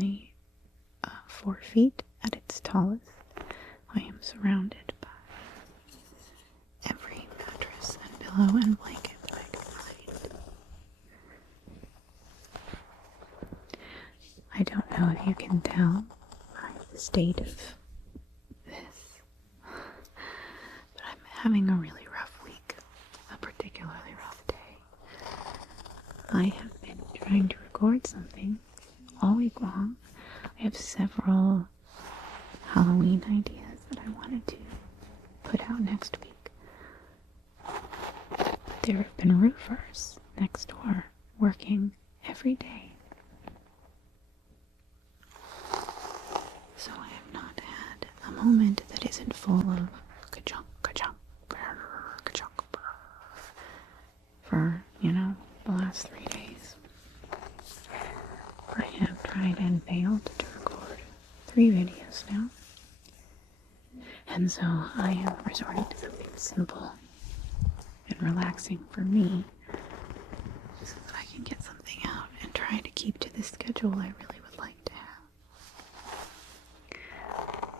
only 4 feet at its tallest. I am surrounded by every mattress and pillow and blanket that I can find. I don't know if you can tell by the state of this, but I'm having a really rough week, a particularly rough day. I have been trying to record something all week long. I have several Halloween ideas that I wanted to put out next week. But there have been roofers next door working every day. So I have not had a moment that isn't full of ka-chunk, ka-chunk, brr, ka-chunk, brr, for, the last 3 days. I have tried and failed to record 3 videos now. And so I am resorting to something simple and relaxing for me so that I can get something out and try to keep to the schedule I really would like to have.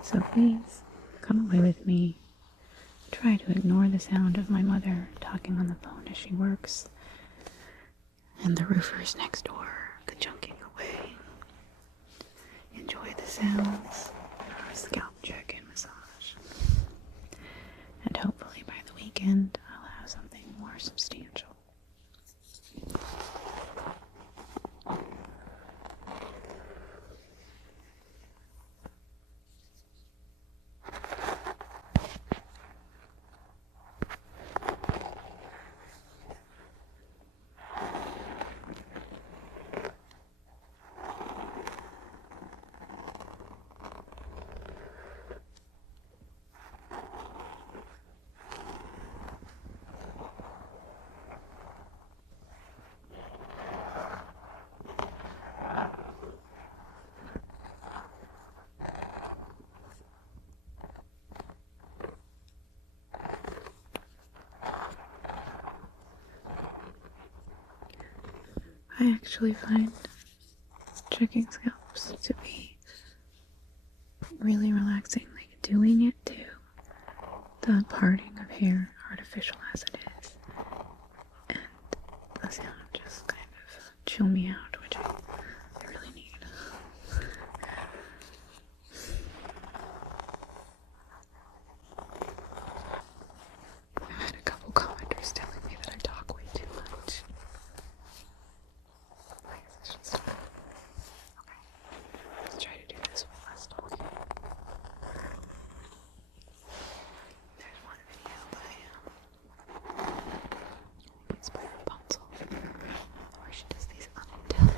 So please, come away with me. Try to ignore the sound of my mother talking on the phone as she works, and the roofers next door ka-chunking away. Enjoy the sounds of our scalp check and massage. And hopefully by the weekend, I'll have something more substantial. I actually find checking scalps to be really relaxing, like doing it to the parting of hair, artificial as it is, and the sound just kind of chill me out, which I really need. I've had a couple commenters telling me that I talk way too much. Let's try to do this with less talking. There's one video by it's by Rapunzel, where she does these unintelligible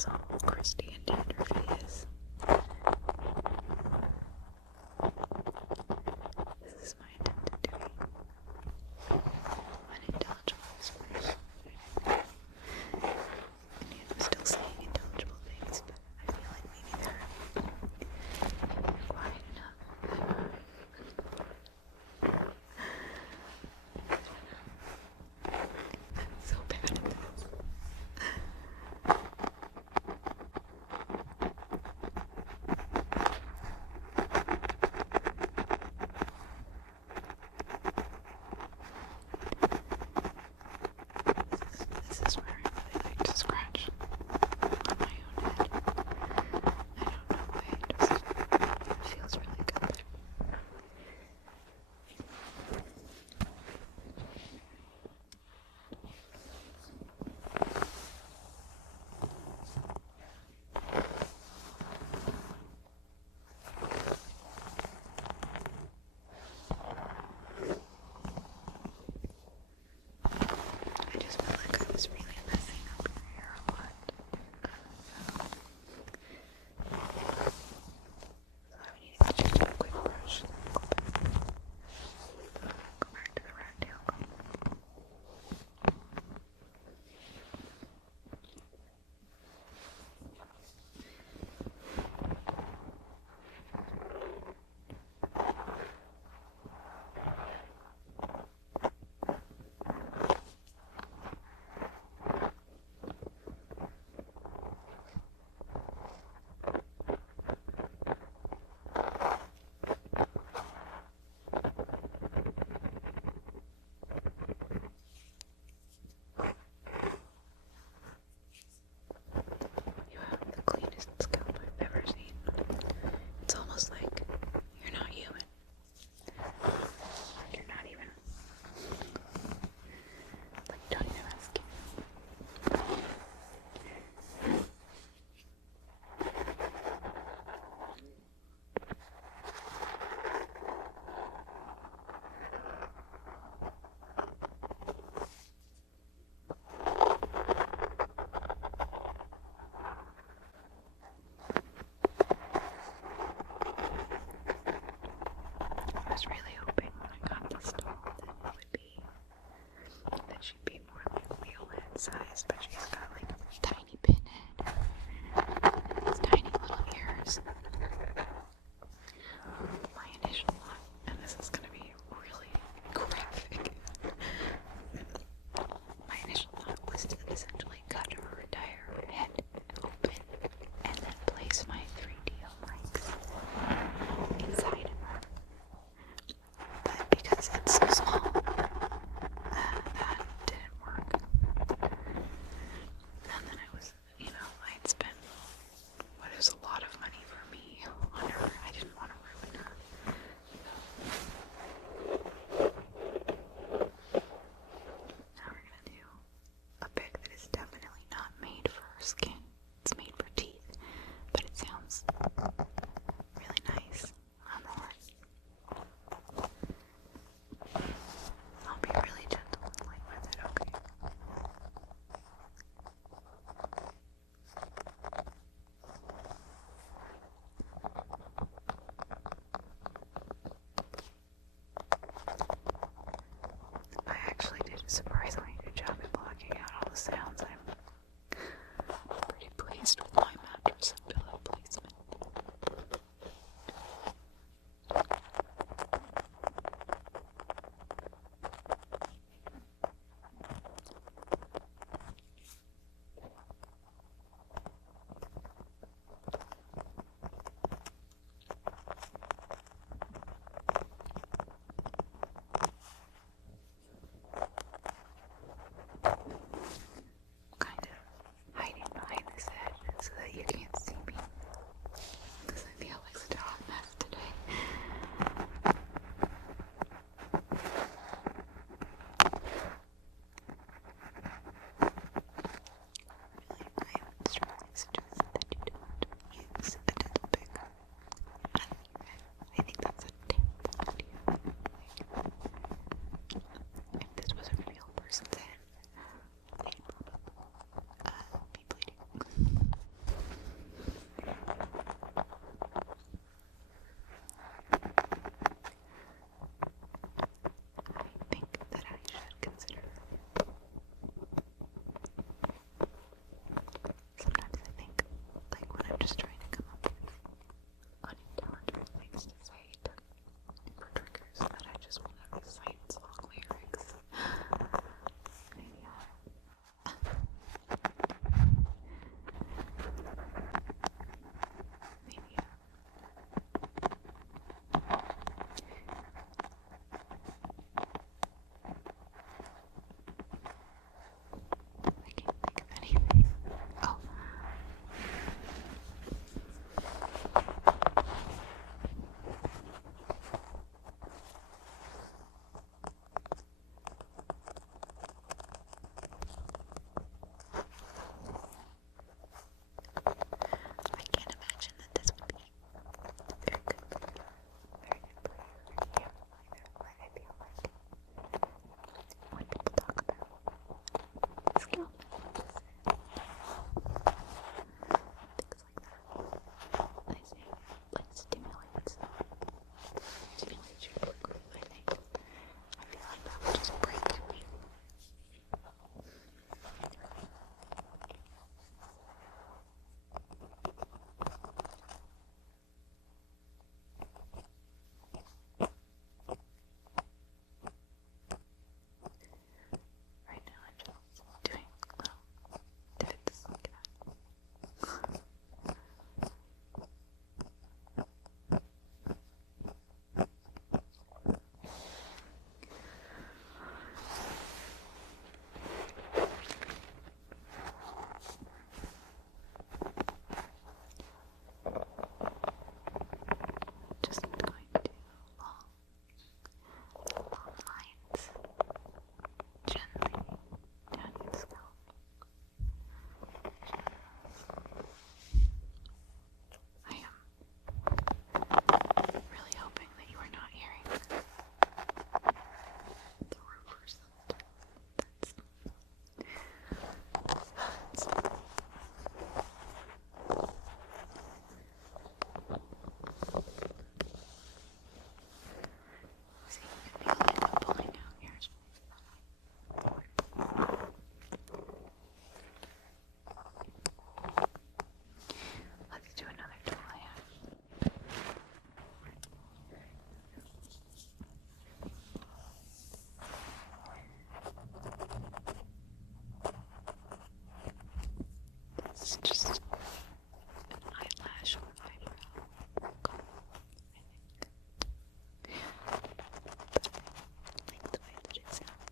it's all crusty and dandruffy is. This is my attempted to be unintelligible whispers. And yet I'm still saying intelligible things, but I feel like maybe they're quiet enough. I'm so bad at this. It's just an eyelash or eyebrow comb, I think. But I like the way that it sounds.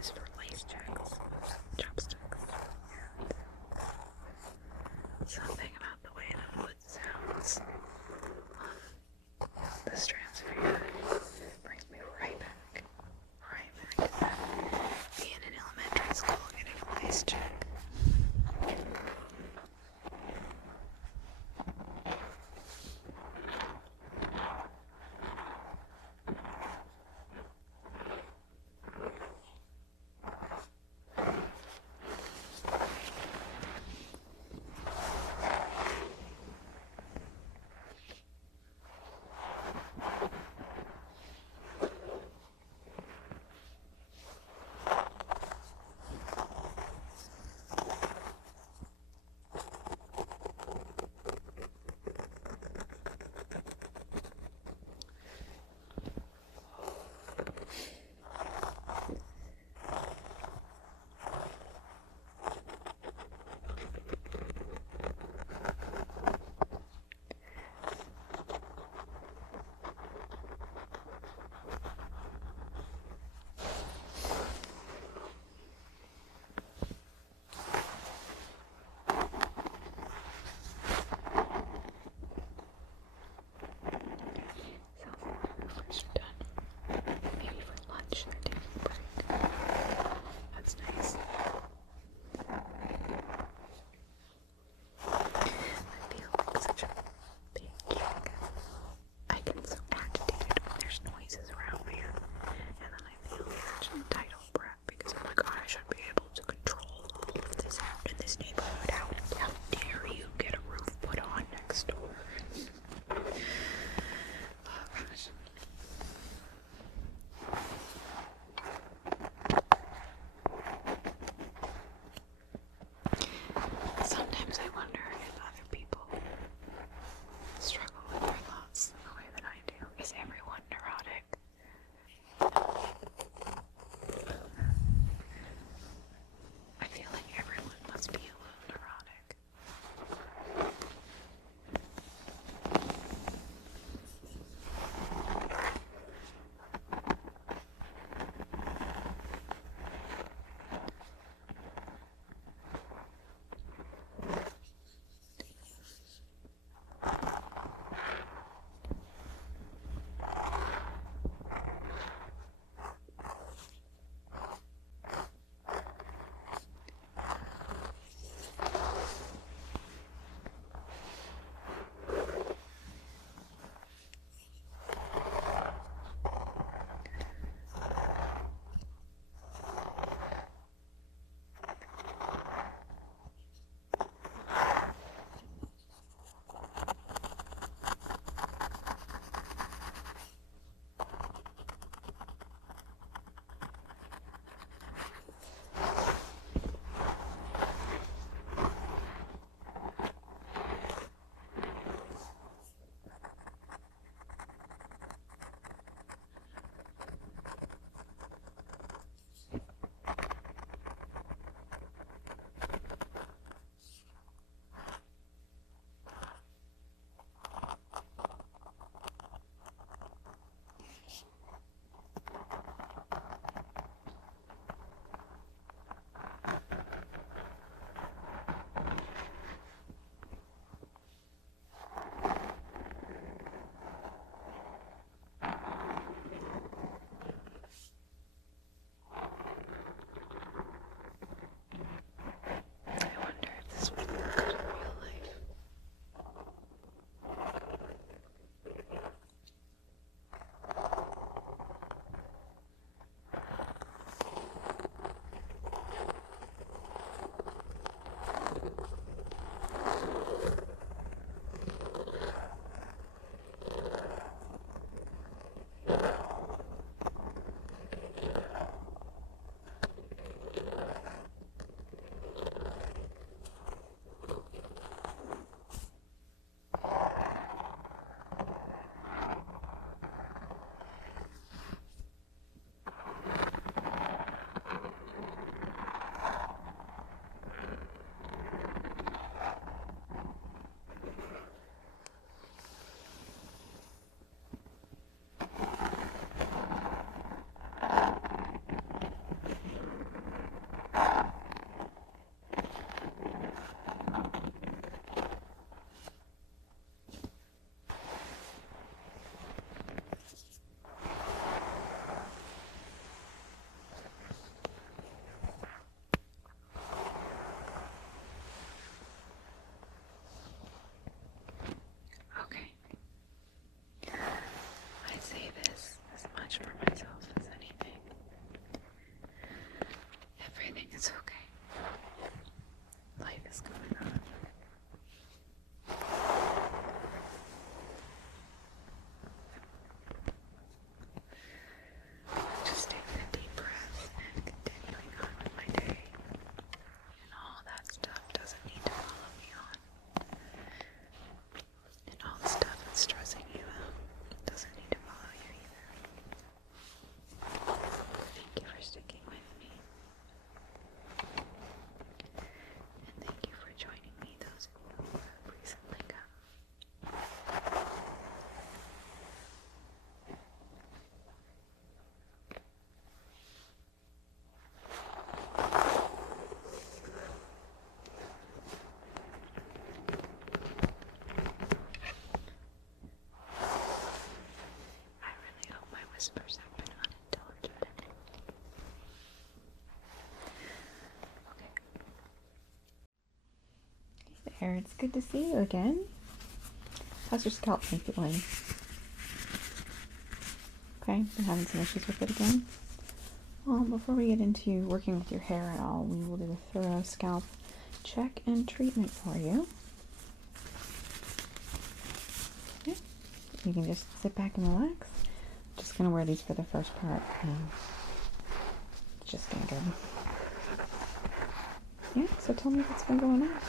is for lace checks, chopsticks, and something about the way the wood sounds on the strands of hair brings me right back to that being in elementary school getting a lace check. It's okay. Life is going on. Just taking a deep breath and continuing on with my day. And all that stuff doesn't need to follow me on. And all the stuff that's stressing you out doesn't need to follow you either. Thank you for sticking with me. And thank you for joining me, those who have recently come. I really hope my whispers have been unintelligent. Okay. Hey there, it's good to see you again. How's your scalp been feeling? Okay, been having some issues with it again? Well, before we get into working with your hair at all, we will do a thorough scalp check and treatment for you. Okay, you can just sit back and relax. Just gonna wear these for the first part. It's just standard. Yeah, so tell me what's been going on.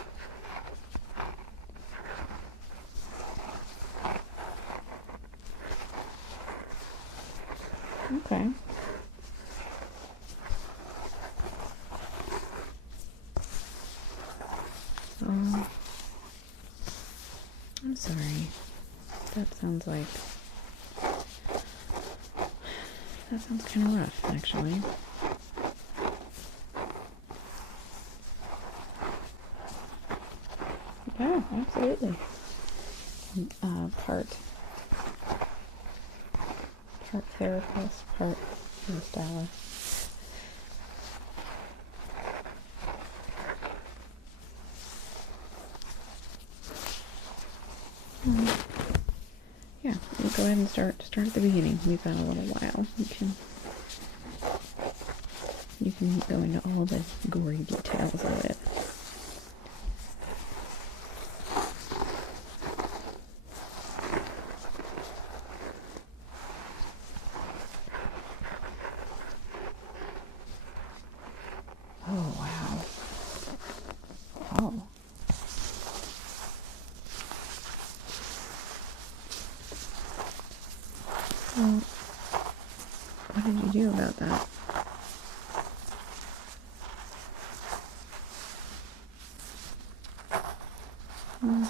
Okay. I'm sorry. That sounds kind of rough, actually. Yeah, absolutely. Part therapist, part hairstylist. Yeah, we'll go ahead and start at the beginning. We've got a little while. You can go into all the gory details of it. Oh, wow. Oh. Well, what did you do about that? I'm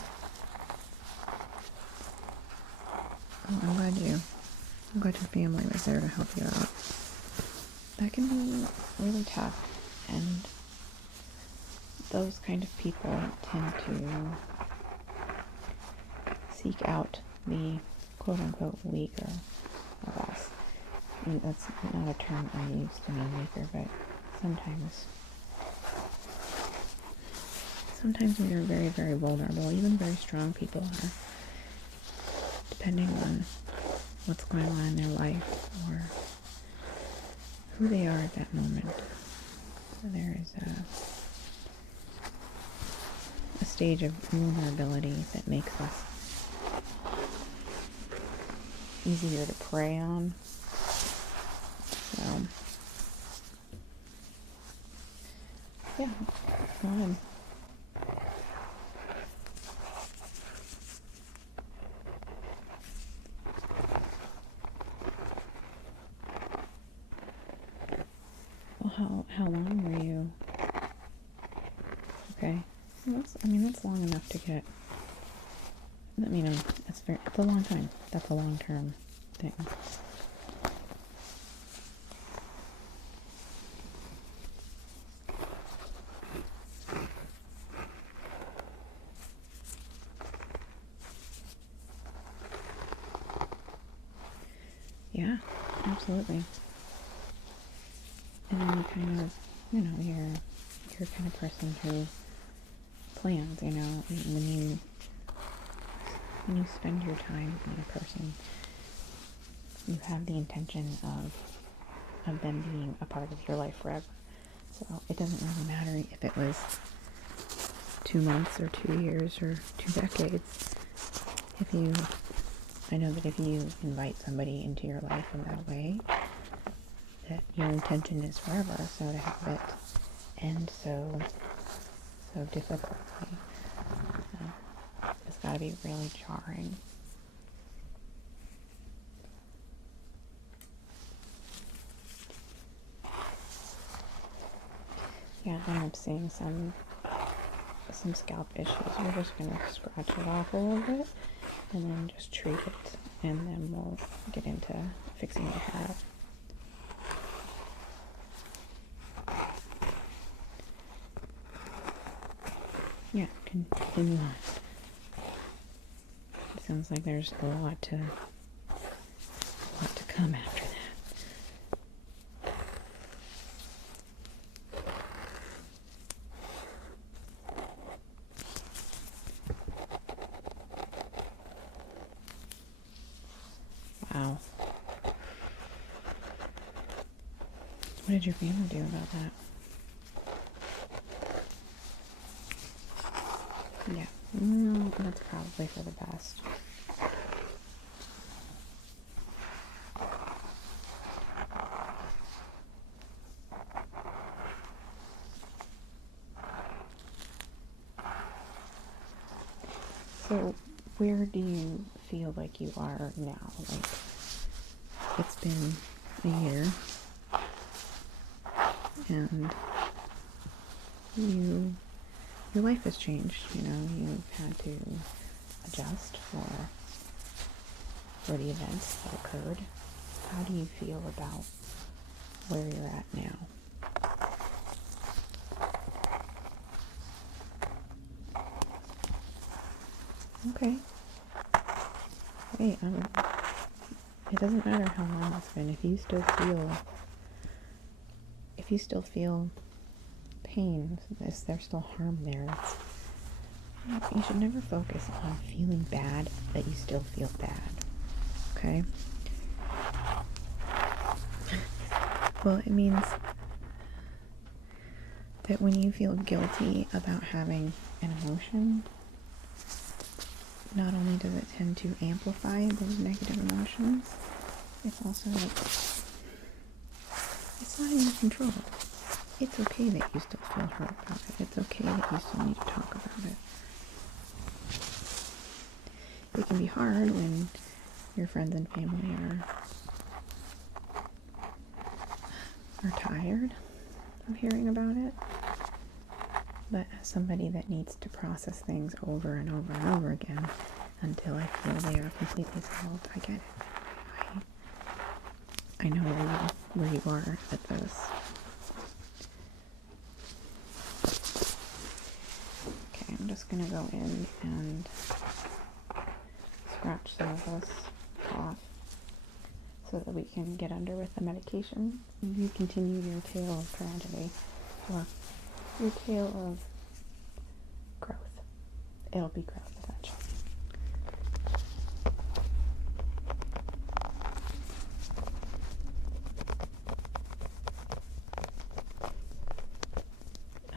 glad your family was there to help you out. That can be really tough, and those kind of people tend to seek out the quote-unquote weaker of us. I mean, that's not a term I use to mean weaker, but sometimes we are very, very vulnerable. Even very strong people are, depending on what's going on in their life or who they are at that moment. There is a stage of vulnerability that makes us easier to prey on. So, yeah, go ahead. Well, how long were you? Okay, well, that's long enough to get. It's a long time. That's a long-term thing. Yeah, absolutely. And then you kind of, you're kind of person who plans, when you spend your time with a person, you have the intention of them being a part of your life forever. So it doesn't really matter if it was 2 months or 2 years or 2 decades. I know that if you invite somebody into your life in that way, that your intention is forever. So to have it end so difficultly, it's got to be really jarring. Yeah, I'm seeing some scalp issues. We're just going to scratch it off a little bit and then just treat it, and then we'll get into fixing your hair. Yeah, continue on. It sounds like there's a lot to come after that. Wow. What did your family do about that? Yeah, no, that's probably for the best. So, where do you feel like you are now? Like, it's been a year, and your life has changed, you know, you've had to adjust for the events that occurred. How do you feel about where you're at now? Okay. Hey, it doesn't matter how long it's been. If you still feel pain, is there still harm there? You should never focus on feeling bad that you still feel bad. Okay? Well, it means that when you feel guilty about having an emotion, not only does it tend to amplify those negative emotions, it's also like, it's not in your control. It's okay that you still feel hurt about it. It's okay that you still need to talk about it. It can be hard when your friends and family are tired of hearing about it. But as somebody that needs to process things over and over and over again until I feel they are completely solved, I get it. I know where you are at this. Okay, I'm just going to go in and scratch some of this off so that we can get under with the medication. You continue your tale of tragedy, or your tale of growth. It'll be growth eventually.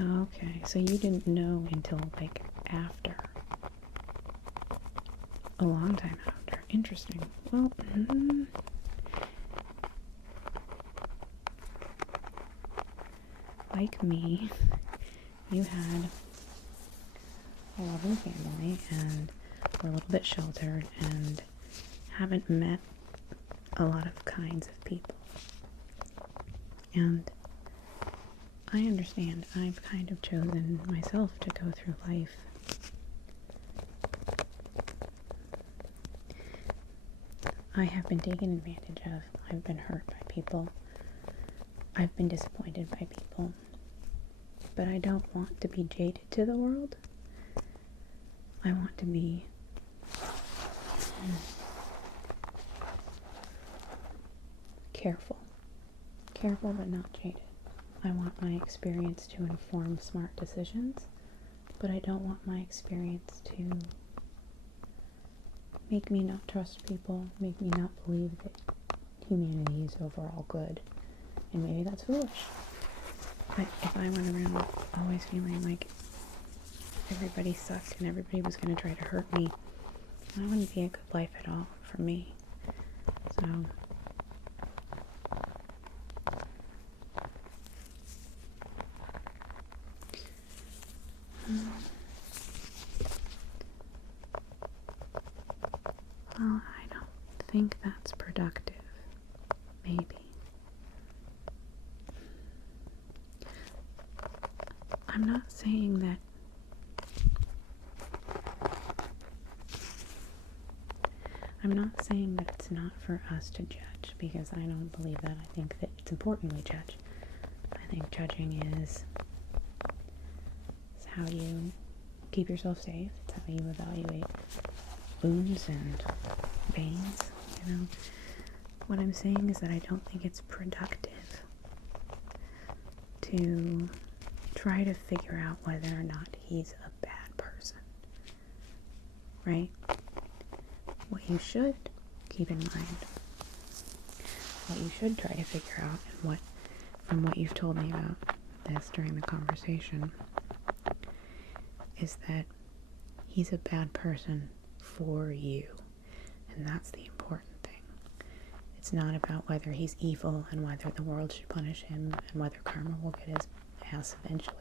Okay, so you didn't know until like after. A long time after. Interesting. Well, like me, you had a loving family and were a little bit sheltered and haven't met a lot of kinds of people. And I understand. I've kind of chosen myself to go through life I have been taken advantage of. I've been hurt by people. I've been disappointed by people. But I don't want to be jaded to the world. I want to be careful. Careful but not jaded. I want my experience to inform smart decisions, but I don't want my experience to make me not trust people, make me not believe that humanity is overall good. And maybe that's foolish. But if I went around always feeling like everybody sucked and everybody was going to try to hurt me, that wouldn't be a good life at all for me. So, well, I don't think that's productive. Maybe. I'm not saying that it's not for us to judge, because I don't believe that. I think that it's important we judge. I think judging is how you keep yourself safe. It's how you evaluate wounds and veins, you know. What I'm saying is that I don't think it's productive to try to figure out whether or not he's a bad person, right? What you should keep in mind, what you should try to figure out, and what, from what you've told me about this during the conversation, is that he's a bad person for you. And that's the important thing. It's not about whether he's evil and whether the world should punish him and whether karma will get his ass eventually.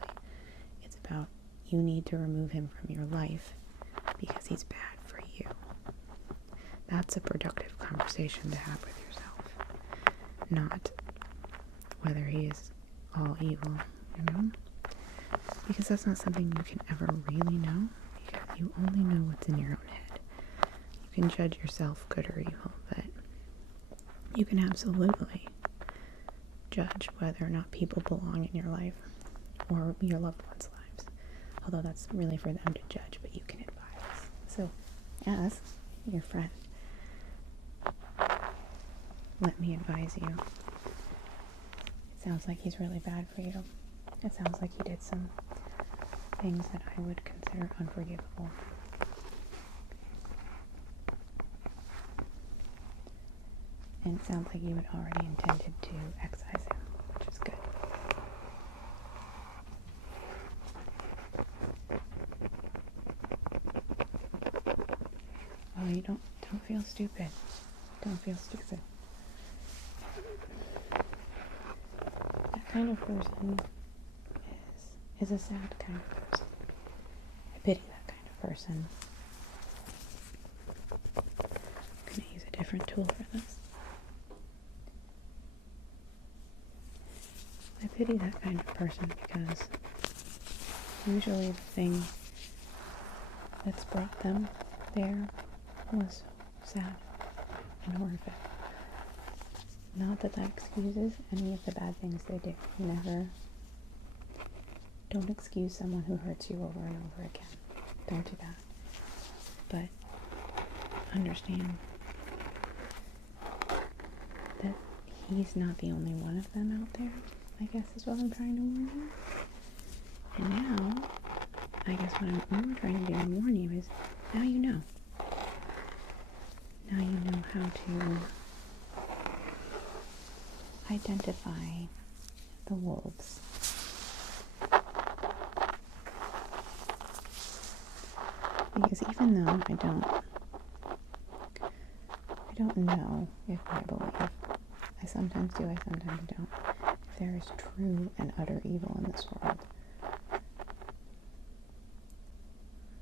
It's about you need to remove him from your life because he's bad for you. That's a productive conversation to have with yourself. Not whether he is all evil, you know? Because that's not something you can ever really know, because you only know what's in your own head. You can judge yourself good or evil, but you can absolutely judge whether or not people belong in your life or your loved ones' lives. Although that's really for them to judge, but you can advise. So, as your friend, let me advise you. It sounds like he's really bad for you. It sounds like he did some things that I would consider unforgivable. And it sounds like you had already intended to excise him, which is good. Well, you don't feel stupid. Don't feel stupid. That kind of person is a sad kind of person. I pity that kind of person. I'm going to use a different tool for this. I pity that kind of person because usually the thing that's brought them there was sad and horrific. Not that that excuses any of the bad things they do. Don't excuse someone who hurts you over and over again. Don't do that. But understand that he's not the only one of them out there, I guess is what I'm trying to warn you. And now, I guess what I'm more trying to do and warn you is, now you know. Now you know how to identify the wolves. Because even though I don't know if I believe, I sometimes do, I sometimes don't, if there is true and utter evil in this world,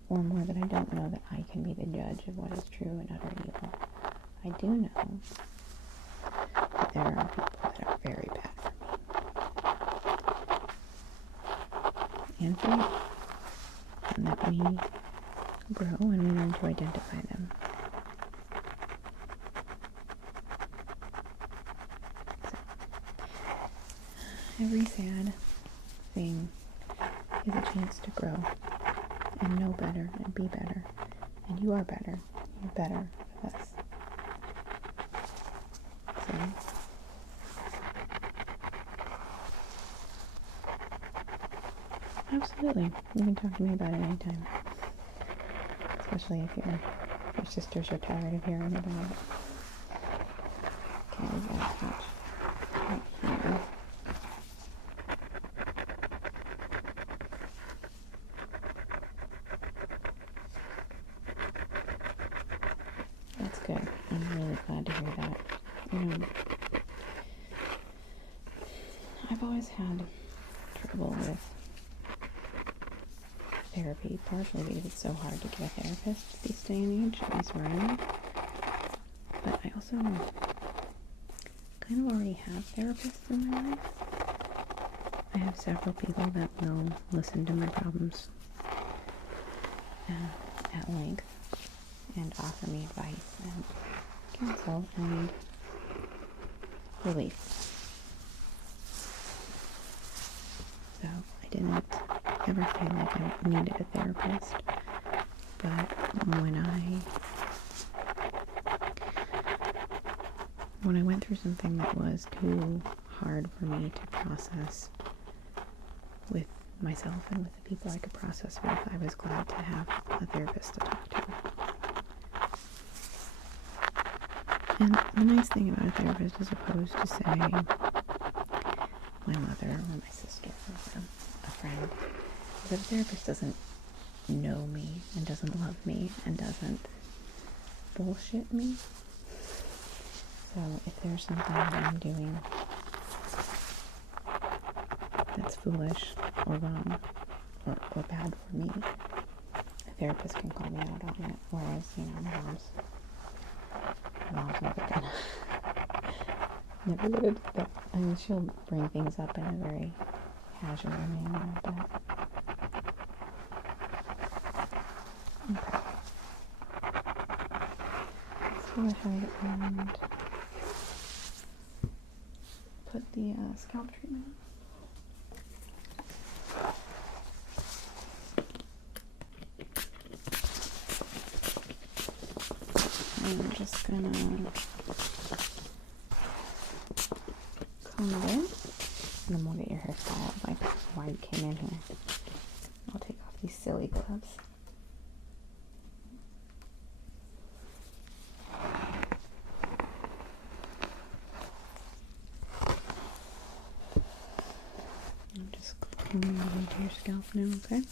or more that I don't know that I can be the judge of what is true and utter evil. I do know that there are people that are very bad for me. And for you. And that we grow and we learn to identify them. So, every sad thing is a chance to grow and know better and be better. And you are better. You're better with us. So, absolutely. You can talk to me about it anytime. Especially if your sisters are tired of hearing about it. Okay, we got a couch right here. good. I'm really glad to hear that. You know, I've always had trouble with therapy, partially because it's so hard to get a therapist these day and age, at least where I am. But I also kind of already have therapists in my life. I have several people that will listen to my problems at length and offer me advice and counsel and relief. So I didn't ever feel like I needed a therapist, but when I went through something that was too hard for me to process with myself and with the people I could process with, I was glad to have a therapist to talk to. And the nice thing about a therapist, as opposed to, say, my mother or my sister or a friend, is that a therapist doesn't know me and doesn't love me and doesn't bullshit me. So if there's something that I'm doing that's foolish or wrong or bad for me, a therapist can call me out on it. Whereas, you know, mom's never gonna do that. I mean, she'll bring things up in a very casual manner, but okay. Let's go ahead and put the scalp treatment on. I'm just gonna comb it in, and then we'll get your hair styled like why you came in here. I'll take off these silly gloves. I'm just combing it into your scalp now, okay?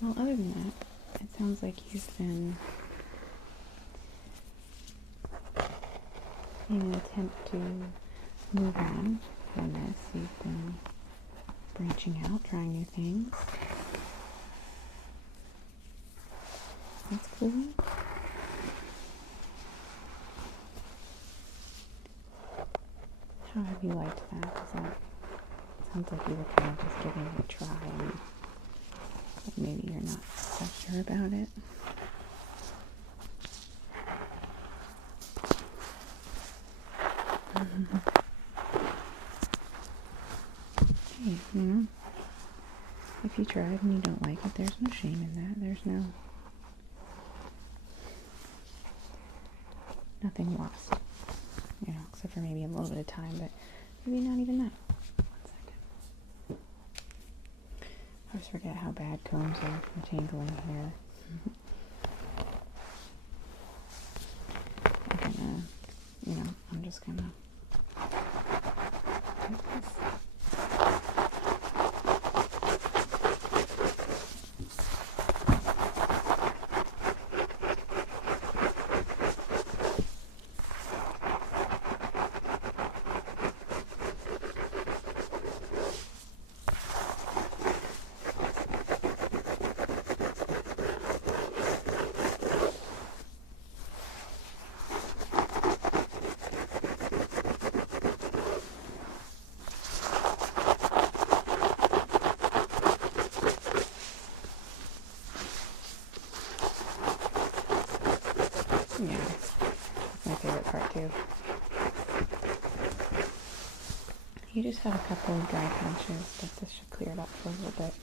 Well, other than that, it sounds like you've been, in an attempt to move on from this, you've been branching out, trying new things. That's cool. How have you liked that? Sounds like you were kind of just giving it a try and maybe you're not so sure about it. Hey, you know, if you tried and you don't like it, there's no shame in that. There's nothing lost, you know, except for maybe a little bit of time, but maybe not even that. I always forget how bad combs are for tangling hair. I'm just gonna take this. Yeah, that's my favorite part too. You just have a couple of dry patches, but this should clear it up for a little bit.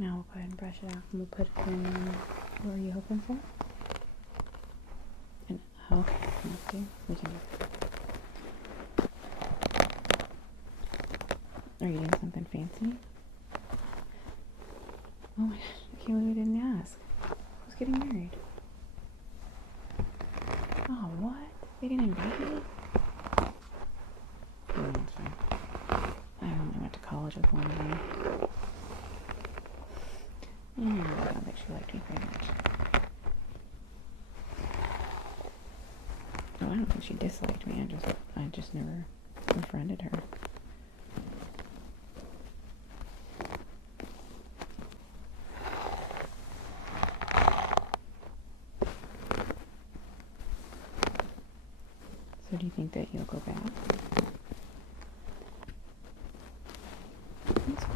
Now we'll go ahead and brush it off and we'll put it in. What were you hoping for? Okay, we can do it. Are you doing something fancy? Oh my gosh, I can't believe we didn't ask. Who's getting married? Oh, what? They didn't invite me? No, it's fine. I only went to college with one of them. I don't think she liked me very much. No, I don't think she disliked me. I just never befriended her. So do you think that you'll go back? That's cool.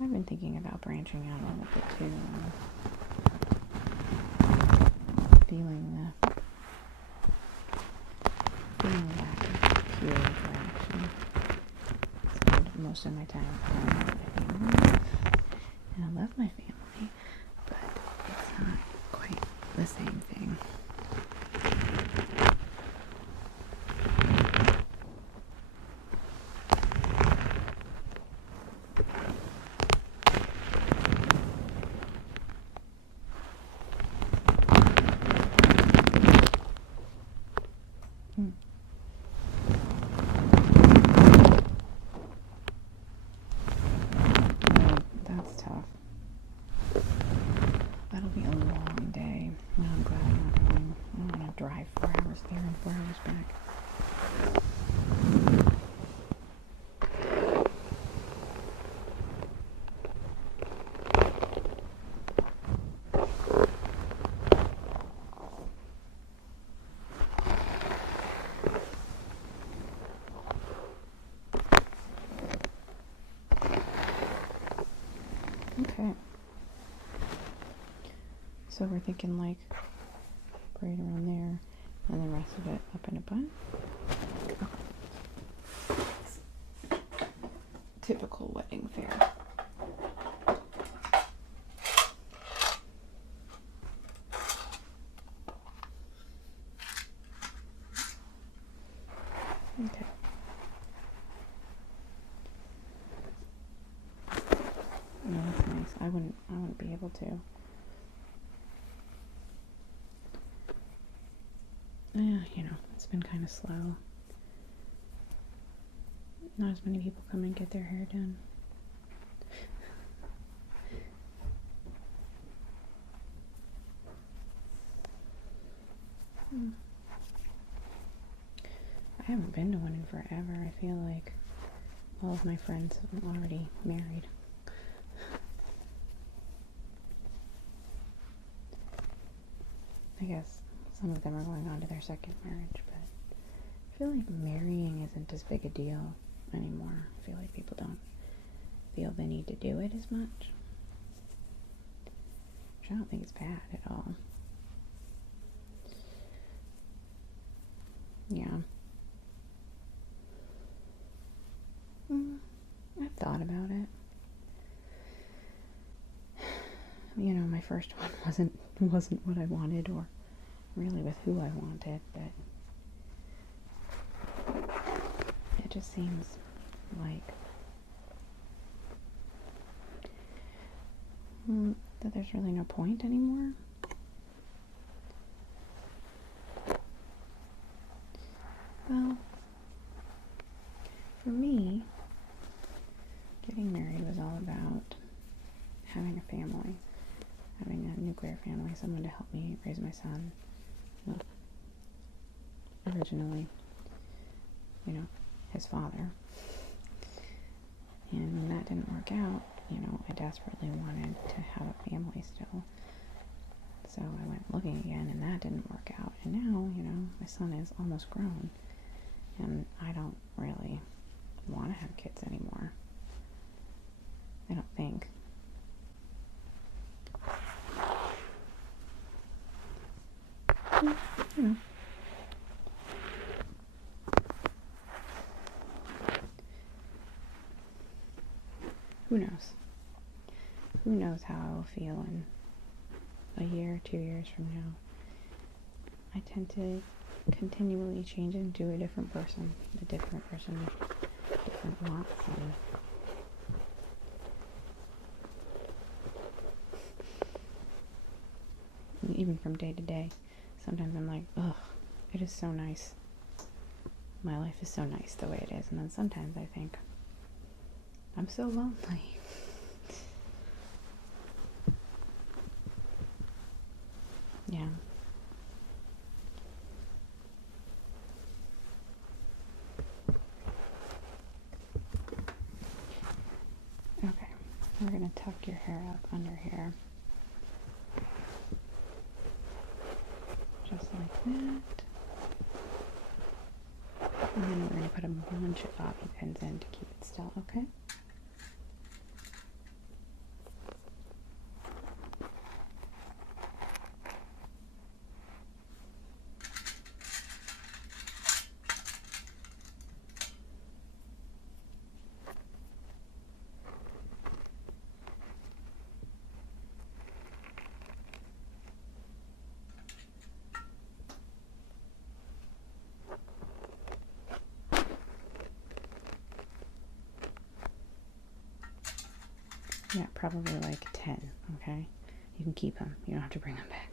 I've been thinking about branching out a little bit too. Feeling that pure interaction. Spend most of my time with my family. And I love my family, but it's not quite the same thing. That's tough. That'll be a long day. Well, I'm glad I'm not going. I don't want to drive 4 hours there and 4 hours back. Okay. So we're thinking like braid around there and the rest of it up in a bun. Okay. Typical wedding fare. Okay. No, that's nice. I wouldn't be able to. Yeah, it's been kind of slow. Not as many people come and get their hair done. I haven't been to one in forever. I feel like all of my friends are already married. I guess some of them are going on to their second marriage, but I feel like marrying isn't as big a deal anymore. I feel like people don't feel the need to do it as much, which I don't think is bad at all. Yeah. I've thought about it. My first one wasn't what I wanted, or really with who I wanted, but it just seems like that there's really no point anymore. Well, for me, getting married was all about having a family, having a nuclear family, someone to help me raise my son. Well, originally, his father. And when that didn't work out, I desperately wanted to have a family still. So I went looking again, and that didn't work out. And now, my son is almost grown, and I don't really want to have kids anymore. I don't think. Who knows? who knows how I'll feel in a year, 2 years from now. I tend to continually change into a different person, different wants, and even from day to day, sometimes I'm like, ugh, it is so nice. My life is so nice the way it is, and then sometimes I think, I'm so lonely. Yeah. Okay, we're going to tuck your hair up under here. Just like that. And then we're going to put a bunch of bobby pins in to keep it still, okay? Yeah, probably like 10, okay? You can keep them. You don't have to bring them back.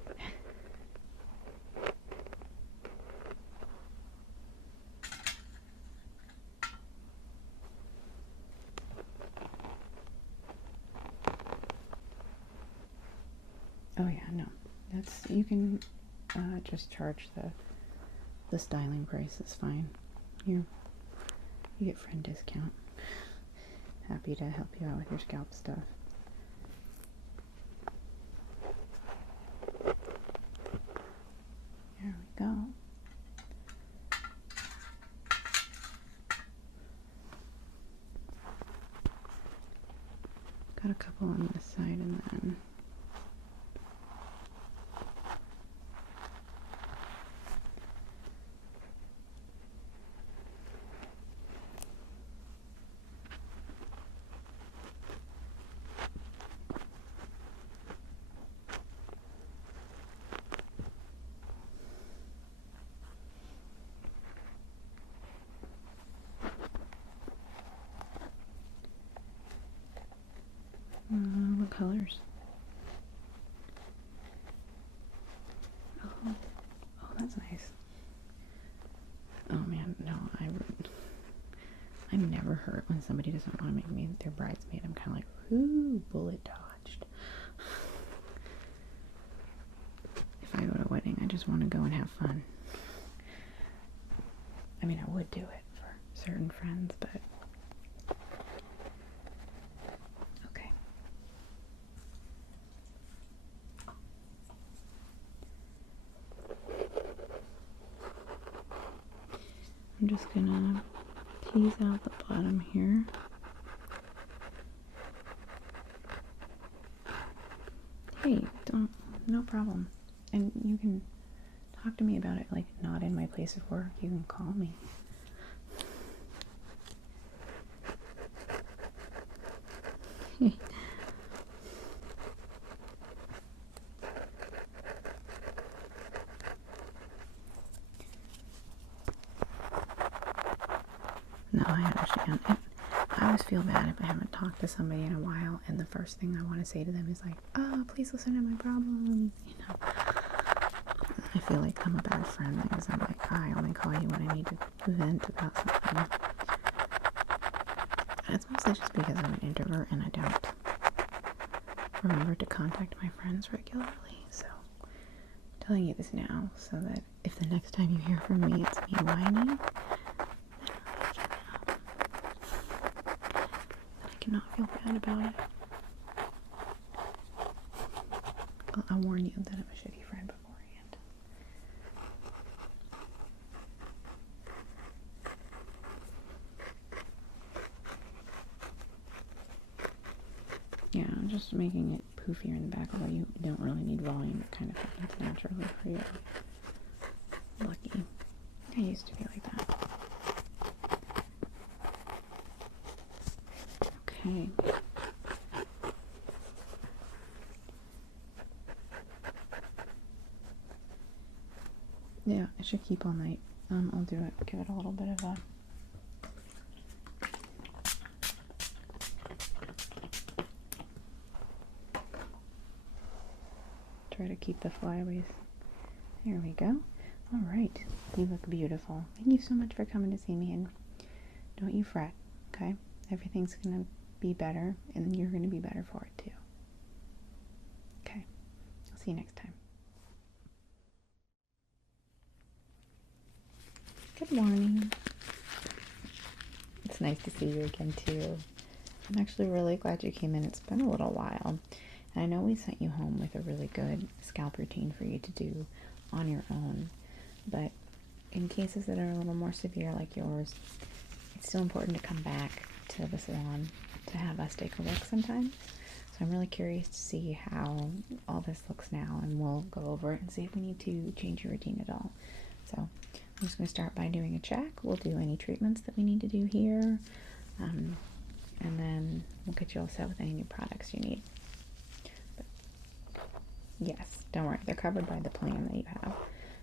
Oh yeah, no. That's, you can just charge the styling price. It's fine. You get friend discount. Happy to help you out with your scalp stuff. There we go. Got a couple on this side and then what colors? Oh, that's nice. Oh man, no, I'm never hurt when somebody doesn't want to make me their bridesmaid. I'm kind of like, ooh, bullet dodged. If I go to a wedding, I just want to go and have fun. I mean, I would do it for certain friends, but okay. I'm just gonna tease out the bottom here. Hey, no problem. And you can talk to me about it, like, not in my place of work. You can call me. No, I understand. I always feel bad if I haven't talked to somebody in a while, and the first thing I want to say to them is like, oh, please listen to my problems, you know. I feel like I'm a bad friend because I'm like, I only call you when I need to vent about something. And it's mostly just because I'm an introvert and I don't remember to contact my friends regularly. So I'm telling you this now so that if the next time you hear from me it's me whining, I cannot feel bad about it. I'll warn you that I'm a shitty friend beforehand. Yeah, I'm just making it poofier in the back, although you don't really need volume. It kind of happens naturally for you. Lucky. I used to be like that. Okay. should keep all night. I'll do it. Give it a little bit of a... Try to keep the flyaways. There we go. Alright, you look beautiful. Thank you so much for coming to see me, and don't you fret, okay? Everything's gonna be better, and you're gonna be better for it too. Okay, I'll see you next time. Good morning. It's nice to see you again too. I'm actually really glad you came in. It's been a little while. And I know we sent you home with a really good scalp routine for you to do on your own. But in cases that are a little more severe like yours, it's still important to come back to the salon to have us take a look sometimes. So I'm really curious to see how all this looks now, and we'll go over it and see if we need to change your routine at all. So I'm just going to start by doing a check. We'll do any treatments that we need to do here, and then we'll get you all set with any new products you need. But yes, don't worry, they're covered by the plan that you have.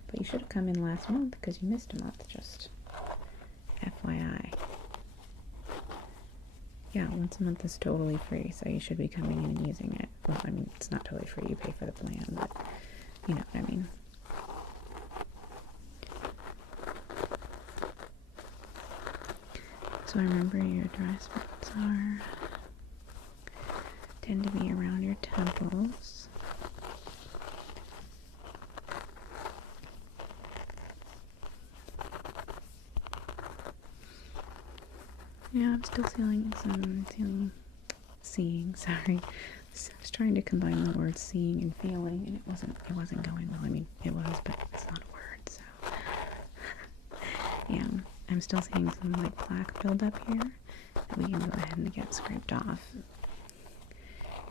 But you should have come in last month because you missed a month, just FYI. Yeah, once a month is totally free, so you should be coming in and using it. Well, I mean, it's not totally free, you pay for the plan, but you know what I mean. So I remember your dry spots tend to be around your temples. Yeah, I'm still feeling seeing, sorry. I was trying to combine the words seeing and feeling, and it wasn't going well. I mean, it was, but it's not a word, so. Yeah, I'm still seeing some like plaque build up here that we can go ahead and get scraped off,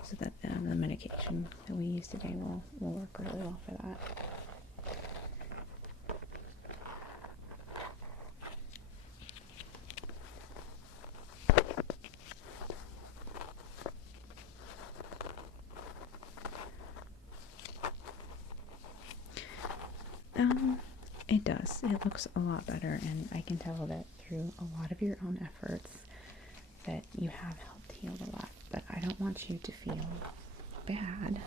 so that the medication that we use today will work really well for that. It does. It looks a lot better, and I can tell that through a lot of your own efforts that you have helped heal a lot. But I don't want you to feel bad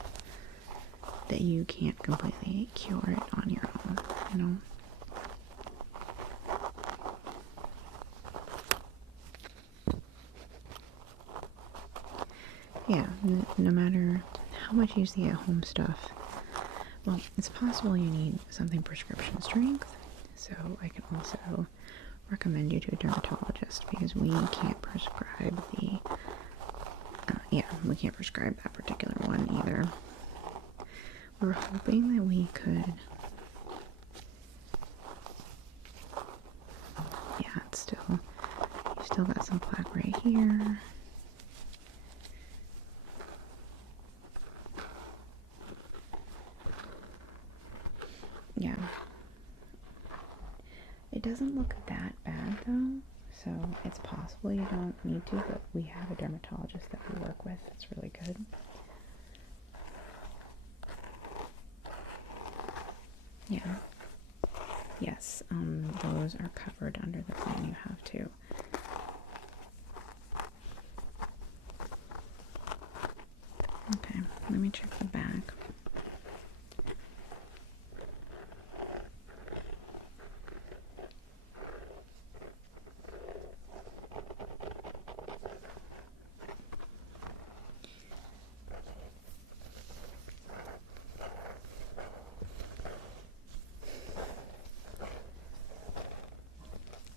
that you can't completely cure it on your own, you know? Yeah, no matter how much you see at home stuff, well, it's possible you need something prescription strength, so I can also recommend you to a dermatologist, because we can't prescribe we can't prescribe that particular one either. We were hoping that we could, yeah, you've still got some plaque right here. Yeah. It doesn't look that bad though, so it's possible you don't need to, but we have a dermatologist that we work with that's really good. Yeah. Yes, those are covered under the plan you have too. Okay, let me check the back.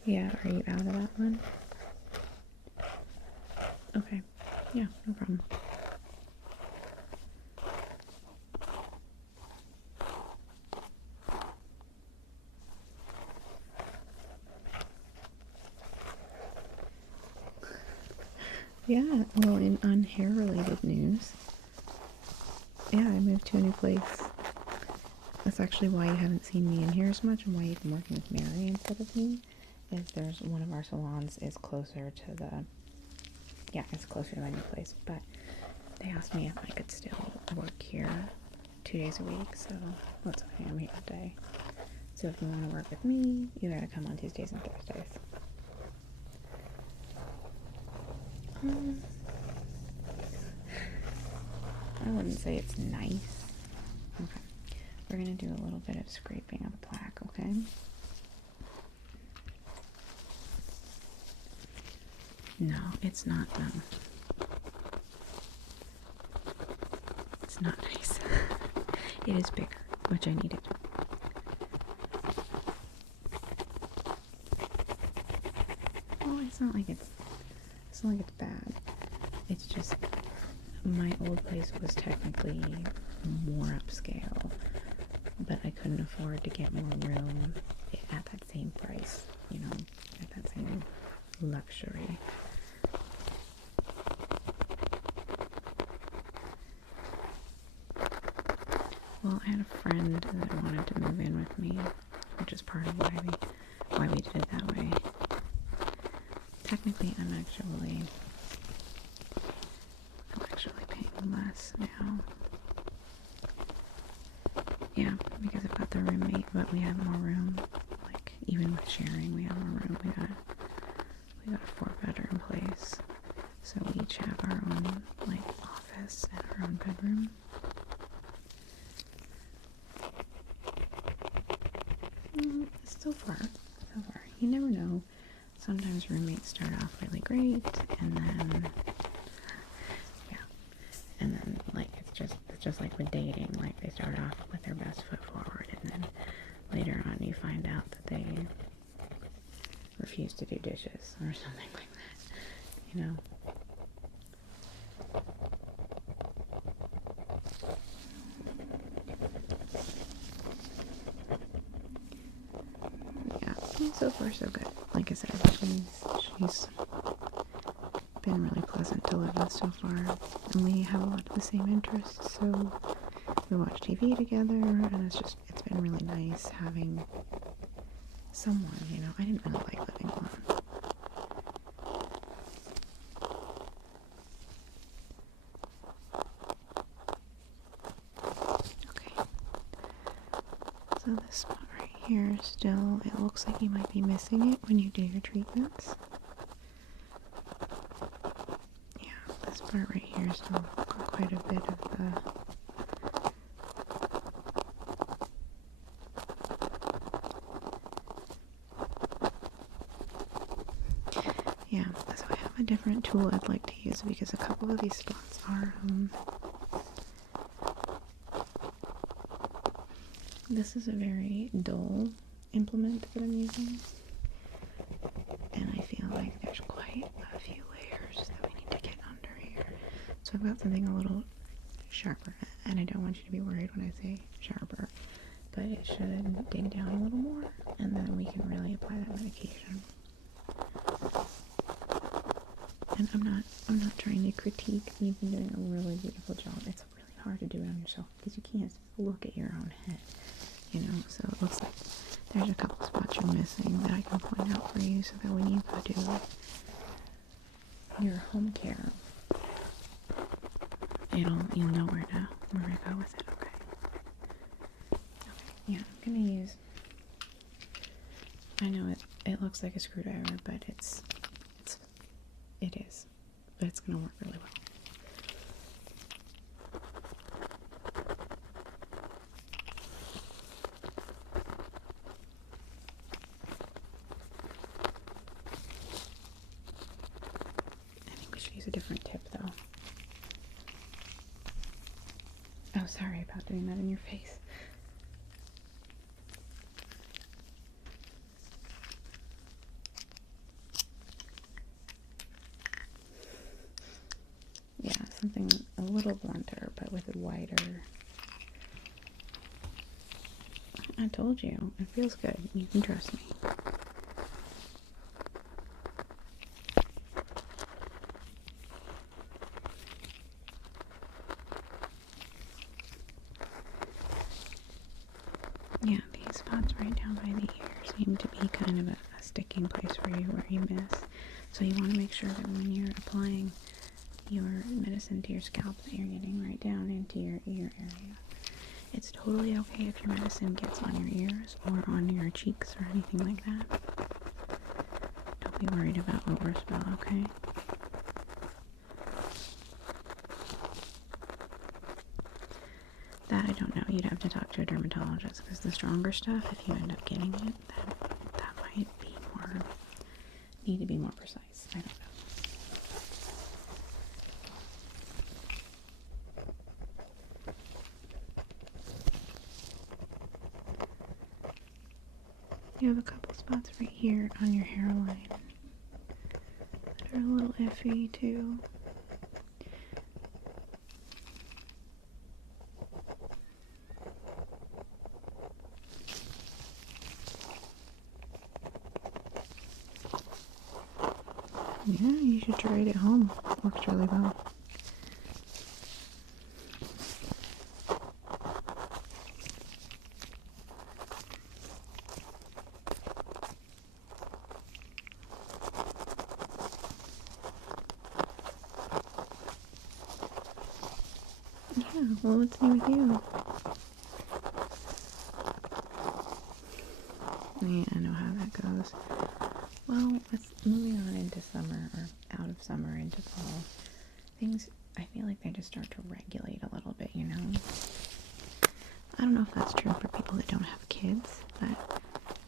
Yeah, are you out of that one? Okay, yeah, no problem. Yeah, well, on hair-related news, yeah, I moved to a new place. That's actually why you haven't seen me in here as much, and why you've been working with Mary instead of me. Is there's one of our salons is closer to it's closer to my new place, but they asked me if I could still work here 2 days a week, so that's okay, I'm here today. It's So if you want to work with me, you gotta come on Tuesdays and Thursdays. I wouldn't say it's nice. Okay. We're gonna do a little bit of scraping of the plaque, okay? No, it's not, it's not nice. It is bigger, which I needed. Well, it's not like it's bad. It's just my old place was technically more upscale, but I couldn't afford to get more room at that same price, you know, at that same luxury. Well, I had a friend that wanted to move in with me, which is part of why we did it that way. Technically, I'm actually paying less now. Yeah, because I've got the roommate, but we have more room. Like, even with sharing, we have more room. We got a 4-bedroom place, so we each have our own, like, office and our own bedroom. So far. You never know. Sometimes roommates start off really great, and then, yeah, and then, like, it's just like with dating, like, they start off with their best foot forward, and then later on you find out that they refuse to do dishes, or something like that, you know. So far so good. Like I said, she's been really pleasant to live with so far, and we have a lot of the same interests, so we watch TV together, and it's been really nice having someone, you know. I didn't really like living alone. Okay, so this spot right here still, it looks like you might be missing it when you do your treatments. Yeah, this part right here still got quite a bit of the yeah, so I have a different tool I'd like to use because a couple of these spots are this is a very dull implement that I'm using, and I feel like there's quite a few layers that we need to get under here. So I've got something a little sharper, and I don't want you to be worried when I say sharper, but it should dig down a little more, and then we can really apply that medication. And I'm not trying to critique. You've been doing a really beautiful job. It's really hard to do it on yourself because you can't look at your own head, you know. So it looks like there's a couple spots you're missing that I can point out for you, so that when you go do your home care, you'll know where to go with it. Okay. Yeah, I'm gonna use. I know it looks like a screwdriver, but it is, but it's gonna work really well. I think we should use a different tip though. Oh, sorry about doing that in your face. Yeah, something a little blunter, but with a wider. I told you, it feels good. You can trust me. Yeah, these spots right down by the ear seem to be kind of a sticking place for you where you miss. So you want to make sure that when you're applying your medicine to your scalp that you're getting right down into your ear area. it's totally okay if your medicine gets on your ears or on your cheeks or anything like that. Don't be worried about overspill, okay? That I don't know. You'd have to talk to a dermatologist because the stronger stuff, if you end up getting it, that might be more, need to be more precise. I don't know. You have a couple spots right here on your hairline that are a little iffy too. Yeah, you should try it at home. It works really well. Yeah, well, what's new with you? Yeah, I know how that goes. Well, let's moving on into summer, or out of summer into fall. Things, I feel like they just start to regulate a little bit, you know? I don't know if that's true for people that don't have kids, but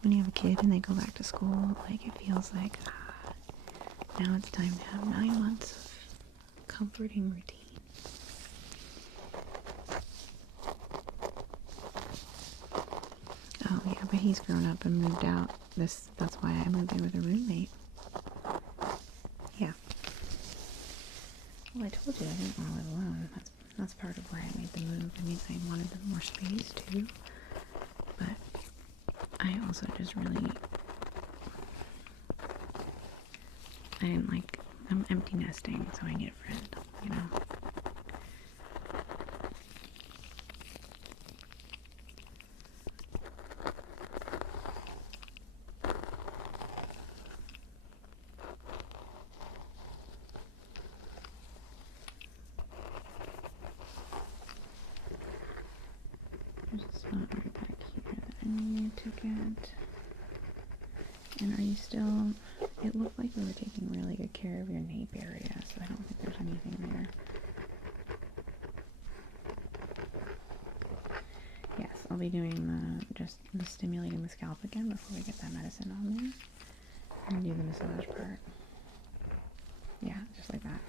when you have a kid and they go back to school, like, it feels like, now it's time to have 9 months of comforting routine. Oh yeah, but he's grown up and moved out. That's why I moved in with a roommate. Yeah. Well, I told you I didn't want to live alone. That's part of why I made the move. I mean, I wanted more space too. But I also just really, I didn't like, I'm empty nesting, so I need a friend, you know? There's a spot right back here that I need to get. And are you still, it looked like we were taking really good care of your nape area, so I don't think there's anything there. Yes, I'll be doing just the stimulating the scalp again before we get that medicine on there. And do the massage part. Yeah, just like that.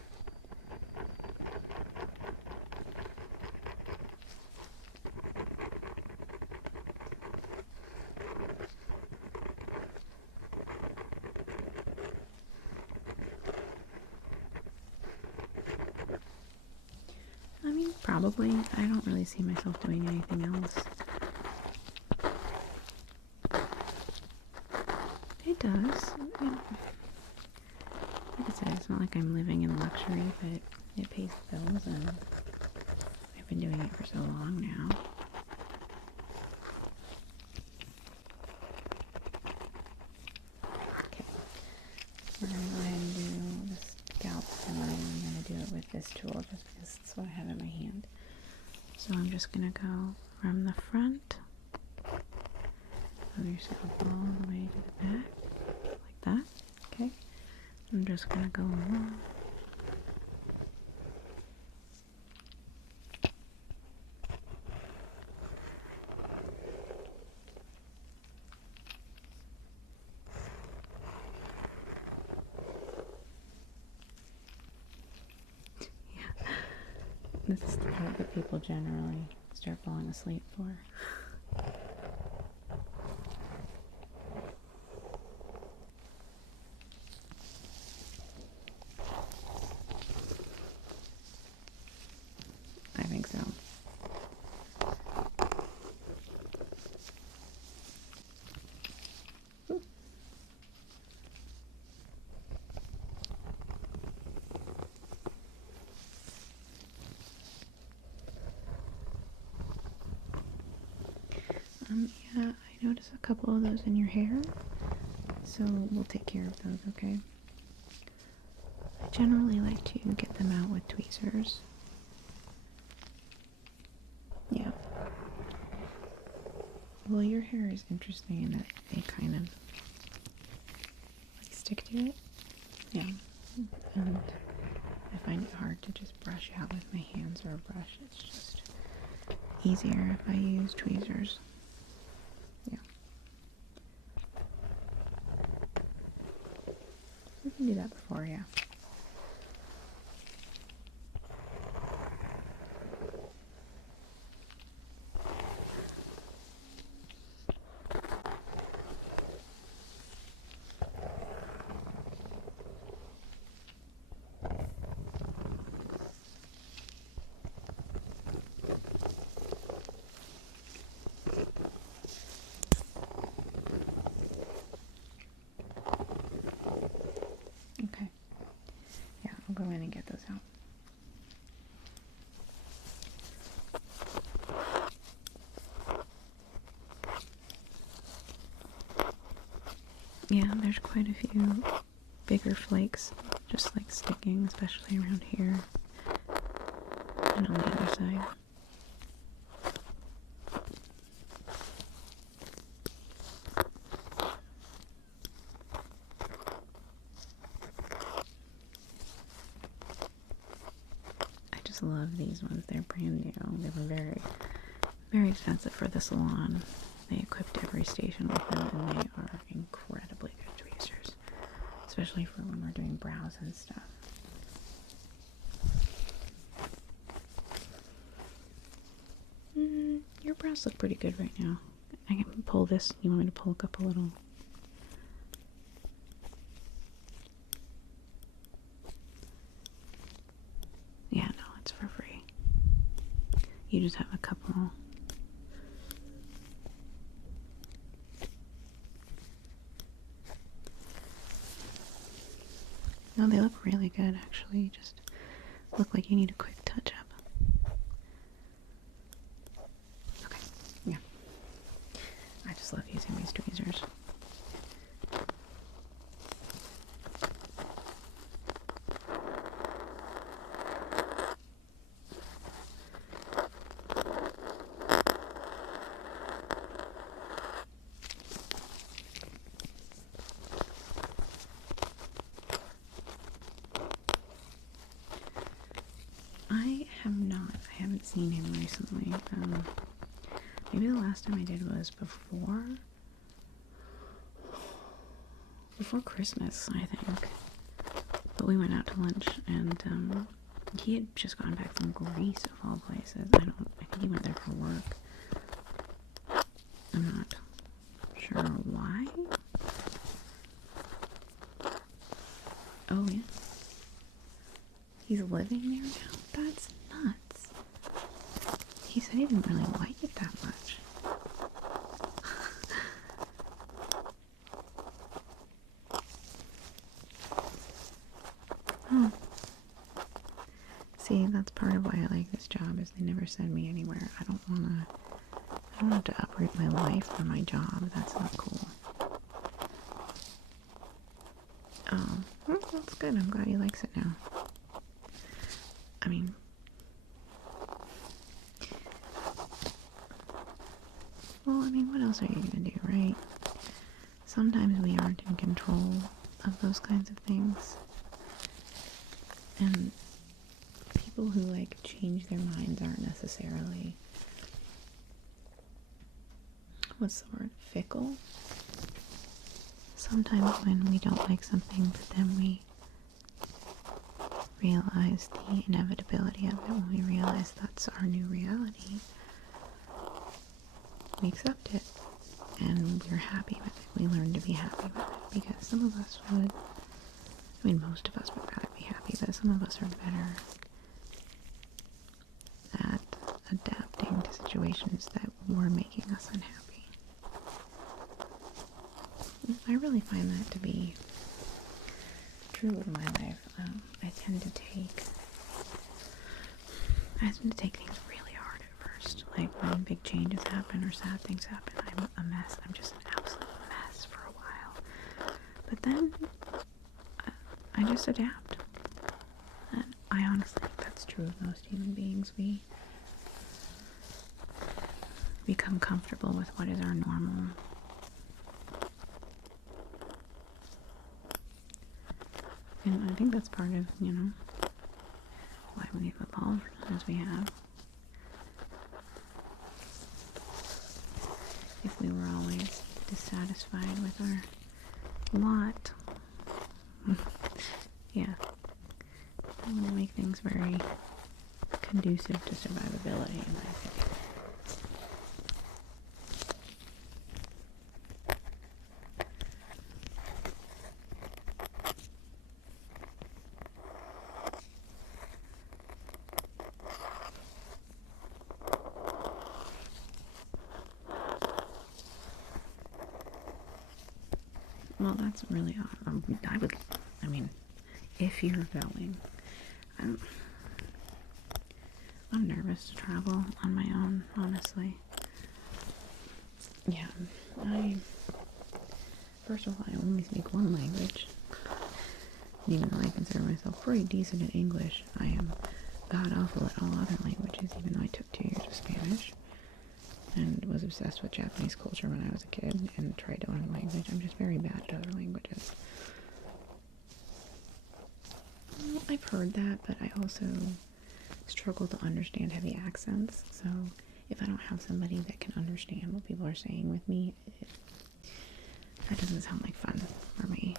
I mean, probably. I don't really see myself doing anything else. It does. I mean, like I said, it's not like I'm living in luxury, but it pays the bills, and I've been doing it for so long now. Okay. We're going to go ahead and do the scalp and I'm going to do it with this tool just because it's what I have in my hand. So I'm just going to go from the front of your scalp all the way to the back, like that. Okay. I'm just going to go along. This is the part that people generally start falling asleep for. I think so. Yeah, I noticed a couple of those in your hair, so we'll take care of those, okay? I generally like to get them out with tweezers. Yeah. Well, your hair is interesting in that they kind of like stick to it. Yeah. And I find it hard to just brush out with my hands or a brush. It's just easier if I use tweezers. Yeah. We can do that before, yeah. Okay. Yeah, I'll go in and get those out. Yeah, there's quite a few bigger flakes, just like sticking, especially around here and on the other side. I just love these ones. They're brand new. They were very, very expensive for the salon. They equipped every station with them, and they are incredibly good tweezers, especially for when we're doing brows and stuff. Your brows look pretty good right now. I can pull this. You want me to pull up a little? Yeah, no, it's for free. You just have a couple. No, they look really good, actually. You just look like you need a quick touch up. Okay, yeah. I just love using these tweezers. I haven't seen him recently. Maybe the last time I did was before Christmas, I think. But we went out to lunch, and he had just gotten back from Greece, of all places. I think he went there for work. I'm not sure why. Oh yeah, he's living there now. That's nuts. He said he didn't really like it that much. Oh. See, that's part of why I like this job, is they never send me anywhere. I don't have to uproot my life for my job. That's not cool. Oh, well, that's good. I'm glad he likes it now. I mean, what else are you gonna do, right? Sometimes we aren't in control of those kinds of things. And people who, like, change their minds aren't necessarily, what's the word, fickle? Sometimes when we don't like something, but then we realize the inevitability of it, when we realize that's our new reality, we accept it, and we're happy with it. We learn to be happy with it, because some of us would, most of us would rather be happy, but some of us are better at adapting to situations that were making us unhappy. I really find that to be true in my life. I tend to take things really hard at first. Like, when big changes happen or sad things happen, I'm a mess. I'm just an absolute mess for a while. But then I just adapt. And I honestly think that's true of most human beings. become comfortable with what is our normal. And I think that's part of, you know, why we've evolved as we have. If we were always dissatisfied with our lot, yeah, that wouldn't make things very conducive to survivability, in my opinion. Well, that's really, I mean, if you're going, I'm nervous to travel on my own, honestly. Yeah, first of all, I only speak one language. Even though I consider myself pretty decent at English, I am god-awful at all other languages, even though I took 2 years of Spanish. And was obsessed with Japanese culture when I was a kid and tried to learn the language. I'm just very bad at other languages. Well, I've heard that, but I also struggle to understand heavy accents. So if I don't have somebody that can understand what people are saying with me, that doesn't sound like fun for me.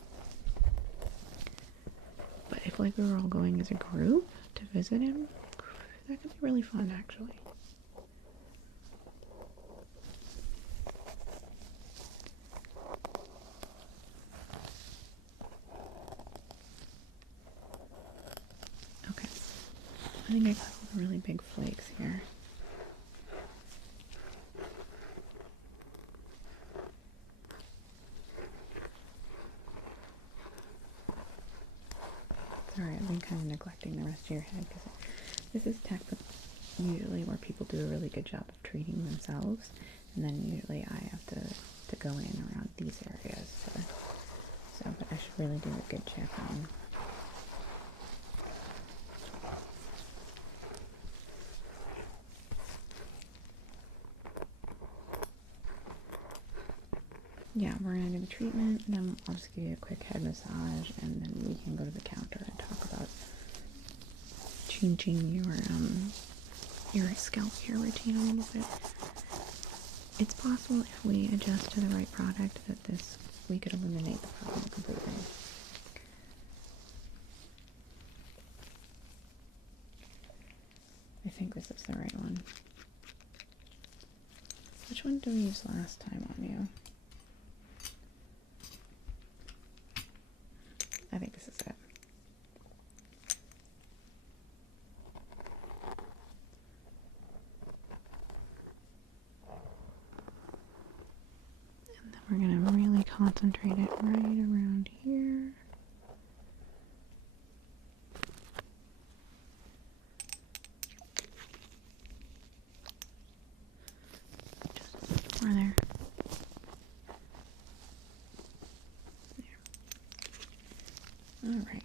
But if like we were all going as a group to visit him, that could be really fun actually. I think I got all the really big flakes here. Sorry, I've been kind of neglecting the rest of your head because this is usually where people do a really good job of treating themselves, and then usually I have to go in around these areas. But I should really do a good check on. Yeah, we're going to do the treatment, and then I'll just give you a quick head massage, and then we can go to the counter and talk about changing your scalp care routine a little bit. It's possible if we adjust to the right product that we could eliminate the problem completely. I think this is the right one. Which one did we use last time on you? I think this is it. And then we're going to really concentrate it right around here. Just more there. All right.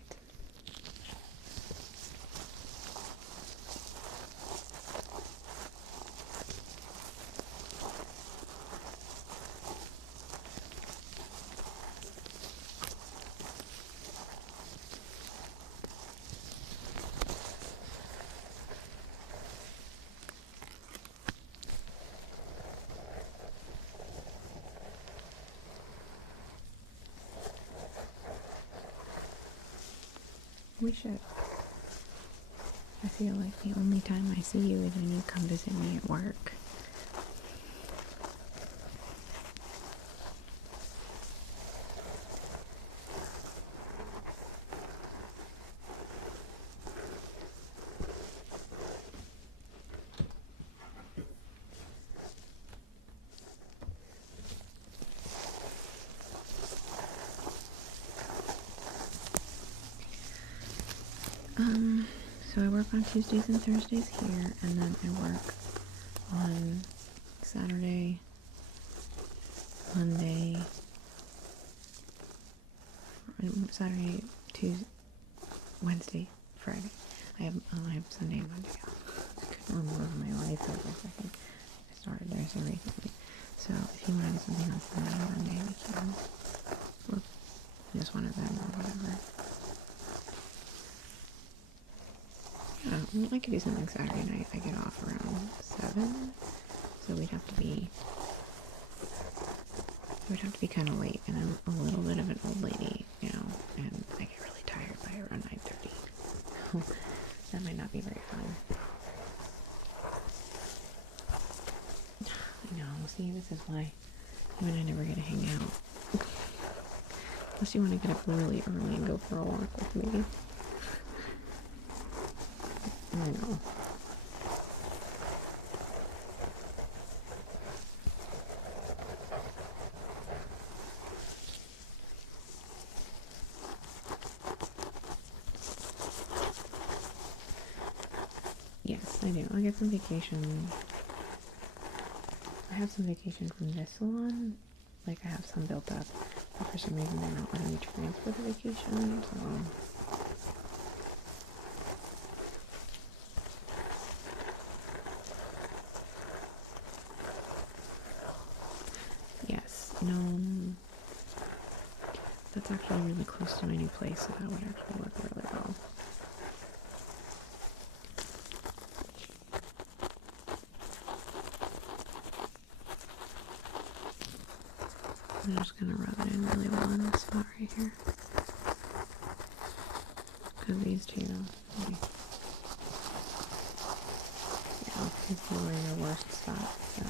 We should. I feel like the only time I see you is when you come visit me at work. So I work on Tuesdays and Thursdays here, and then I work on Saturday, Monday, Tuesday, Wednesday, Friday. I have Sunday and Monday off. I couldn't remember my life for a second. started there so recently. So if you wanted something else than that one day, we can. Or just one of them or whatever. I could do something Saturday night. I get off around 7, so we'd have to be kind of late, and I'm a little bit of an old lady, you know, and I get really tired by around 9:30. That might not be very fun. I know. See, this is why you and I never get to hang out. Unless you want to get up really early and go for a walk with me. I know. Yes, I do. I'll get some vacation. I have some vacation from this salon. Like, I have some built up. But for some reason, they're not letting me transfer the vacation, so... Yes, that's actually really close to my new place, so that would actually work really well. I'm just going to rub it in really well in this spot right here. Because these two, yeah, it's probably your worst spot, so...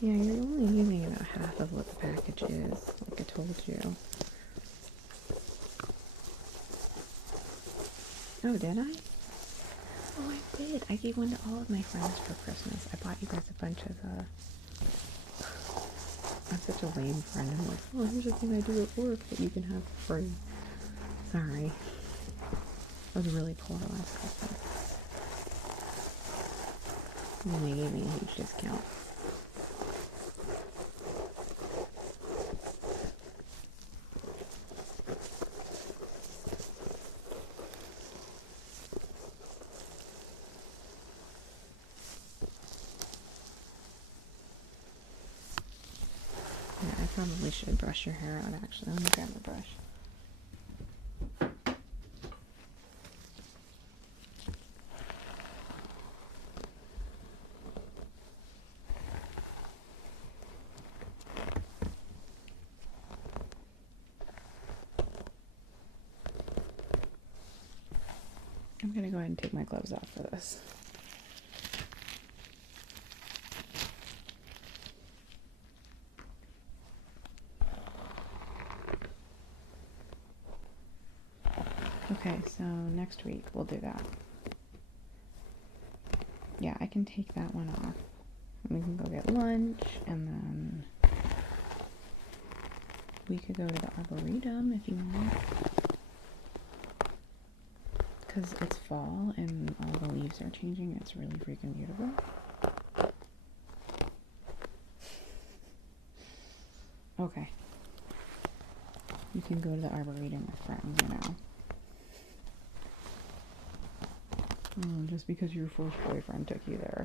Yeah, you're only using about half of what the package is, like I told you. Oh, did I? Oh, I did. I gave one to all of my friends for Christmas. I bought you guys a bunch of, I'm such a lame friend. I'm like, oh, here's a thing I do at work that you can have for free. Sorry. I was really poor last Christmas. And then they gave me a huge discount. Yeah, I probably should brush your hair out, actually. Let me grab a brush. I'm gonna go ahead and take my gloves off for this. Okay, so next week we'll do that. Yeah, I can take that one off. We can go get lunch, and then we could go to the Arboretum if you want. Because it's fall and all the leaves are changing, it's really freaking beautiful. Okay. You can go to the Arboretum with friends, you know. Oh, just because your first boyfriend took you there.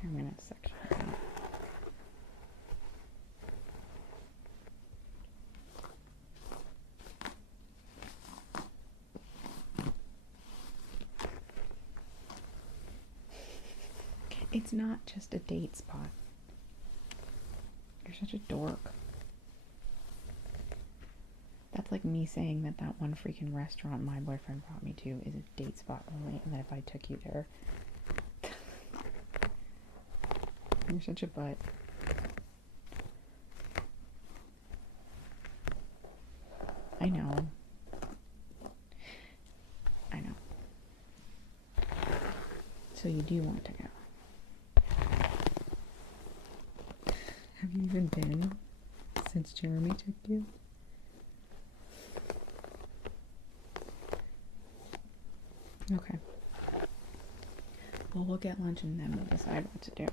Here, I'm gonna section it out. It's not just a date spot. You're such a dork. That's like me saying that that one freaking restaurant my boyfriend brought me to is a date spot only, and that if I took you there... You're such a butt. I know. I know. So you do want to go. you even been since Jeremy took you? Okay. Well, we'll get lunch and then we'll decide what to do.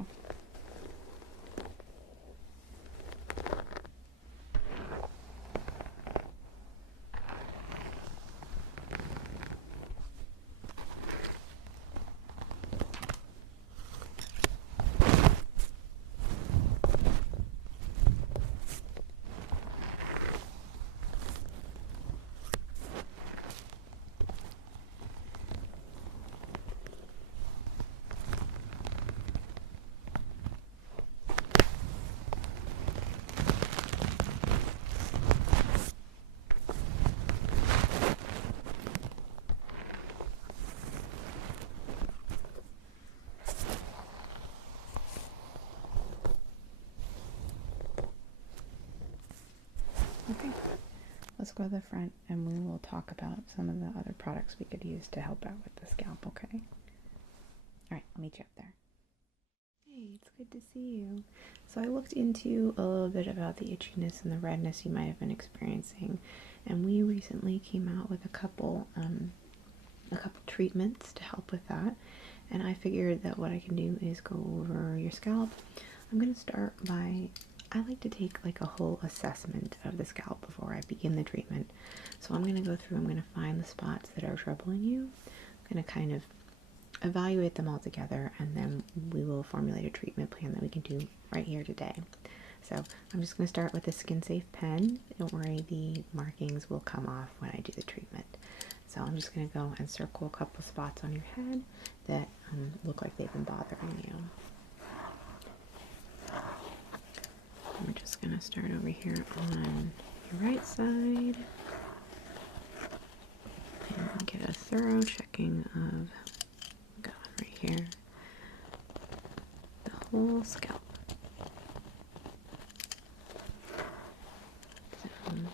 Okay, let's go to the front and we will talk about some of the other products we could use to help out with the scalp, okay? Alright, I'll meet you up there. Hey, it's good to see you. So I looked into a little bit about the itchiness and the redness you might have been experiencing, and we recently came out with a couple treatments to help with that, and I figured that what I can do is go over your scalp. I'm going to start by, I like to take like a whole assessment of the scalp before I begin the treatment. So I'm going to go through, I'm going to find the spots that are troubling you. I'm going to kind of evaluate them all together, and then we will formulate a treatment plan that we can do right here today. So I'm just going to start with a skin safe pen. Don't worry, the markings will come off when I do the treatment. So I'm just going to go and circle a couple spots on your head that look like they've been bothering you. We're just going to start over here on your right side and get a thorough checking of, going right here, the whole scalp. So I'm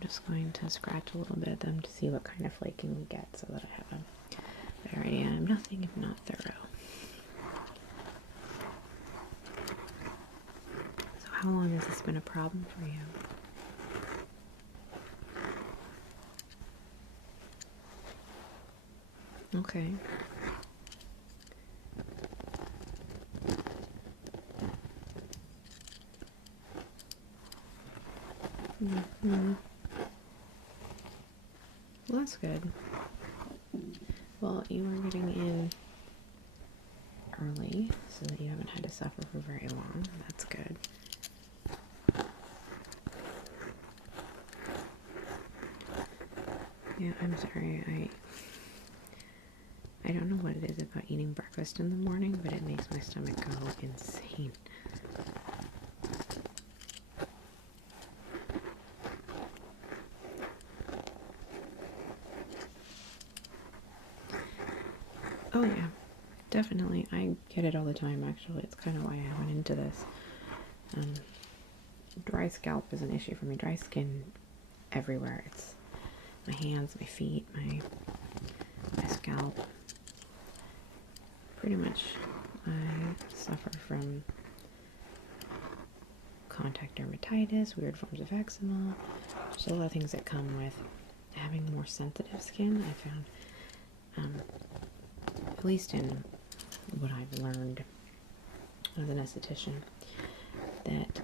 just going to scratch a little bit of them to see what kind of flaking we get so that I have a better idea. I'm nothing if not thorough. How long has this been a problem for you? Okay. Well, that's good. Well, you are getting in early so that you haven't had to suffer for very long. That's good. Yeah, I'm sorry, I don't know what it is about eating breakfast in the morning, but it makes my stomach go insane. Oh yeah, definitely. I get it all the time, actually. It's kind of why I went into this. Dry scalp is an issue for me. Dry skin everywhere. It's my hands, my feet, my scalp. Pretty much I suffer from contact dermatitis, weird forms of eczema. There's a lot of things that come with having more sensitive skin. I found, at least in what I've learned as an esthetician, that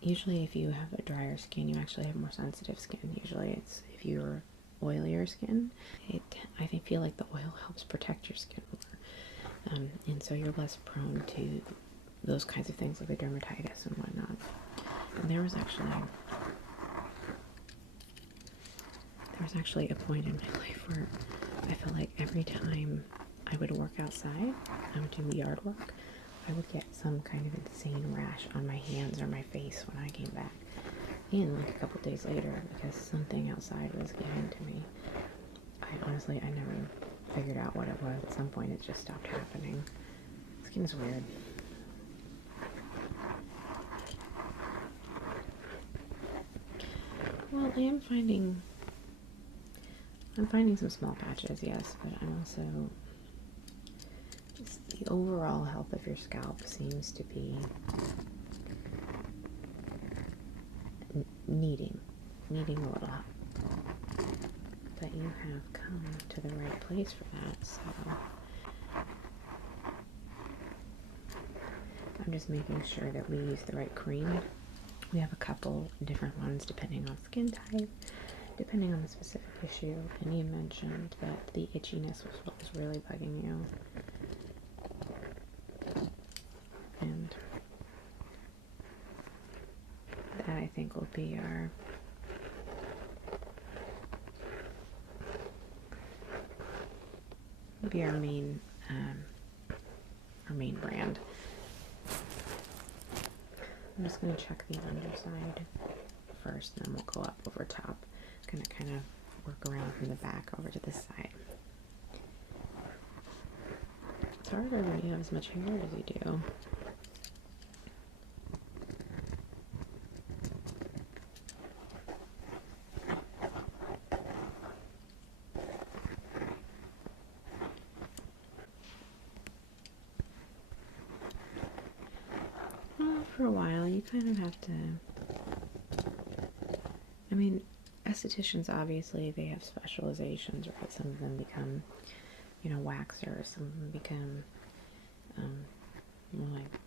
usually if you have a drier skin, you actually have more sensitive skin. Usually it's, if you're oilier skin, I feel like the oil helps protect your skin more. And so you're less prone to those kinds of things like the dermatitis and whatnot. And there was actually a point in my life where I felt like every time I would work outside, I would do yard work, I would get some kind of insane rash on my hands or my face when I came back. And like a couple days later, because something outside was getting to me. I never figured out what it was. At some point it just stopped happening. Skin's weird. Well, I'm finding some small patches, yes, but I'm also just the overall health of your scalp seems to be needing a little help. But you have come to the right place for that, so I'm just making sure that we use the right cream. We have a couple different ones depending on skin type, depending on the specific issue, and you mentioned that the itchiness was what was really bugging you. And that I think will be our main brand. I'm just going to check the underside first, and then we'll go up over top. Going to kind of work around from the back over to this side. It's harder when you have as much hair as you do. For a while, you kind of have to, I mean, estheticians, obviously, they have specializations, right? Some of them become, you know, waxers, some of them become, more like,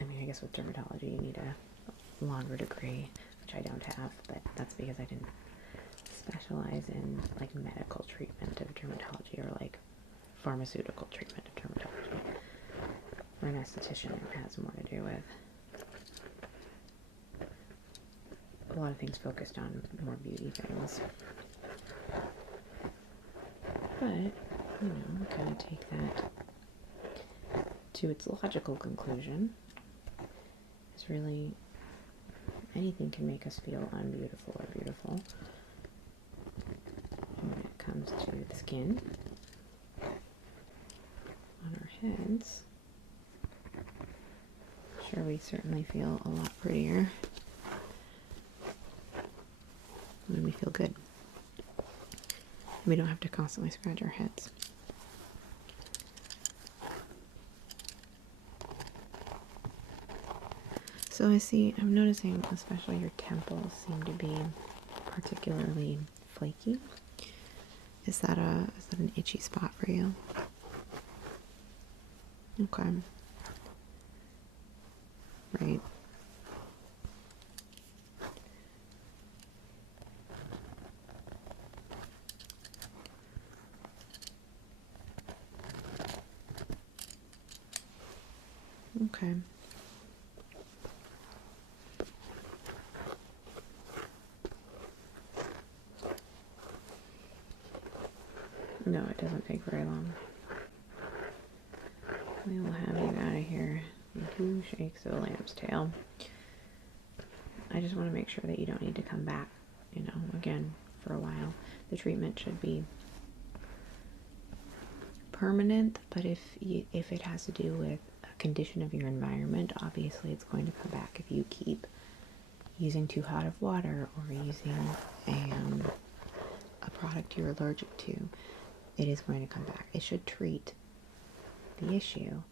I mean, I guess with dermatology, you need a longer degree, which I don't have, but that's because I didn't specialize in, like, medical treatment of dermatology or, like, pharmaceutical treatment of dermatology. Or an esthetician has more to do with a lot of things focused on more beauty things. But, you know, kind of take that to its logical conclusion. It's really, anything can make us feel unbeautiful or beautiful. And when it comes to the skin on our heads, sure, we certainly feel a lot prettier when we feel good. We don't have to constantly scratch our heads. So I'm noticing especially your temples seem to be particularly flaky. Is that an itchy spot for you? Okay. Right. Okay. No, it doesn't take very long. We will have you out of here in 2 shakes of a lamb's tail. I just want to make sure that you don't need to come back, you know, again, for a while. The treatment should be permanent, but if it has to do with a condition of your environment, obviously it's going to come back if you keep using too hot of water or using a product you're allergic to. It is going to come back. It should treat the issue,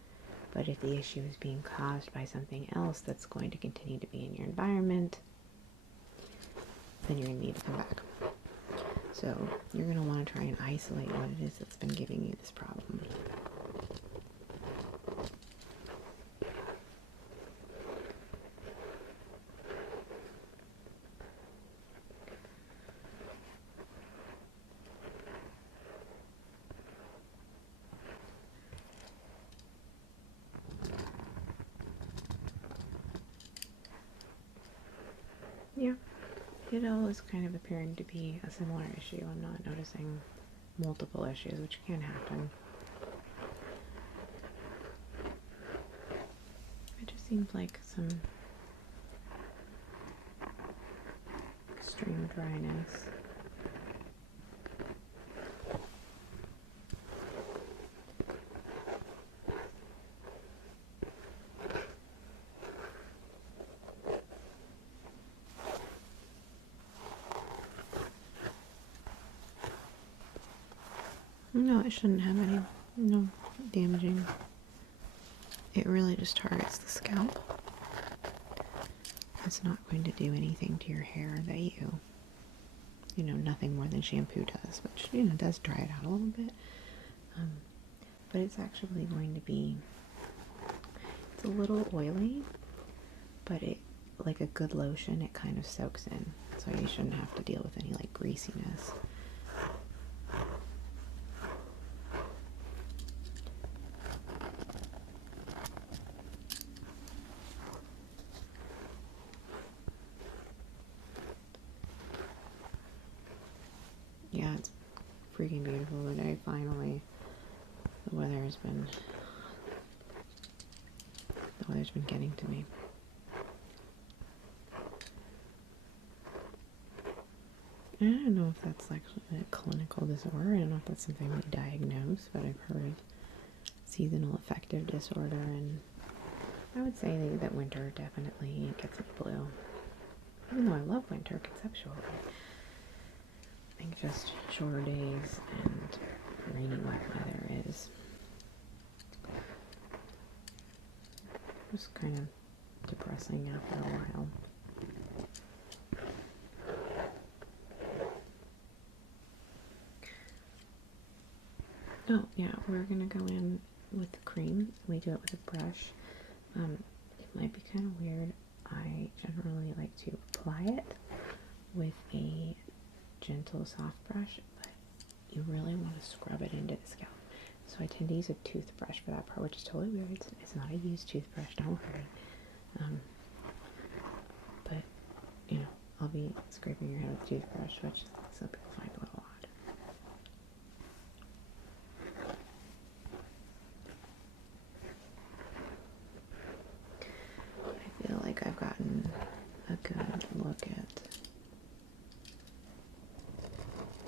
but if the issue is being caused by something else that's going to continue to be in your environment, then you're going to need to come back. So you're going to want to try and isolate what it is that's been giving you this problem. Yeah, it all is kind of appearing to be a similar issue. I'm not noticing multiple issues, which can happen. It just seems like some extreme dryness. No, it shouldn't have any. no damaging. It really just targets the scalp. It's not going to do anything to your hair that you know, nothing more than shampoo does, which, you know, does dry it out a little bit. But it's actually going to be, it's a little oily, but it, like a good lotion, it kind of soaks in. So you shouldn't have to deal with any like greasiness. Yeah, it's freaking beautiful today, finally. The weather's been getting to me. I don't know if that's actually a clinical disorder. I don't know if that's something we diagnose, but I've heard of seasonal affective disorder, and I would say that winter definitely gets me blue. Even though I love winter conceptually. I think just shorter days and rainy wet weather is just kind of depressing after a while. Oh yeah, we're gonna go in with the cream. We do it with a brush. It might be kind of weird. I generally like to apply it with a gentle soft brush, but you really want to scrub it into the scalp. So I tend to use a toothbrush for that part, which is totally weird. It's not a used toothbrush, don't worry. But, you know, I'll be scraping your head with a toothbrush, which some people find a little odd. I feel like I've gotten a good look at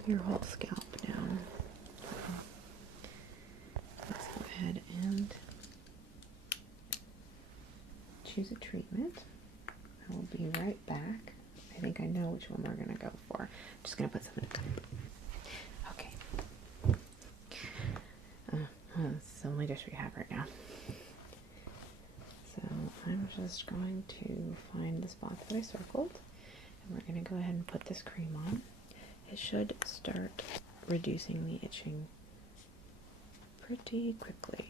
your whole scalp down. Let's go ahead and choose a treatment. I will be right back. I think I know which one we're going to go for. I'm just going to put some in. Okay. It's the only dish we have right now. So I'm just going to find the spots that I circled, and we're going to go ahead and put this cream on. It should start reducing the itching pretty quickly.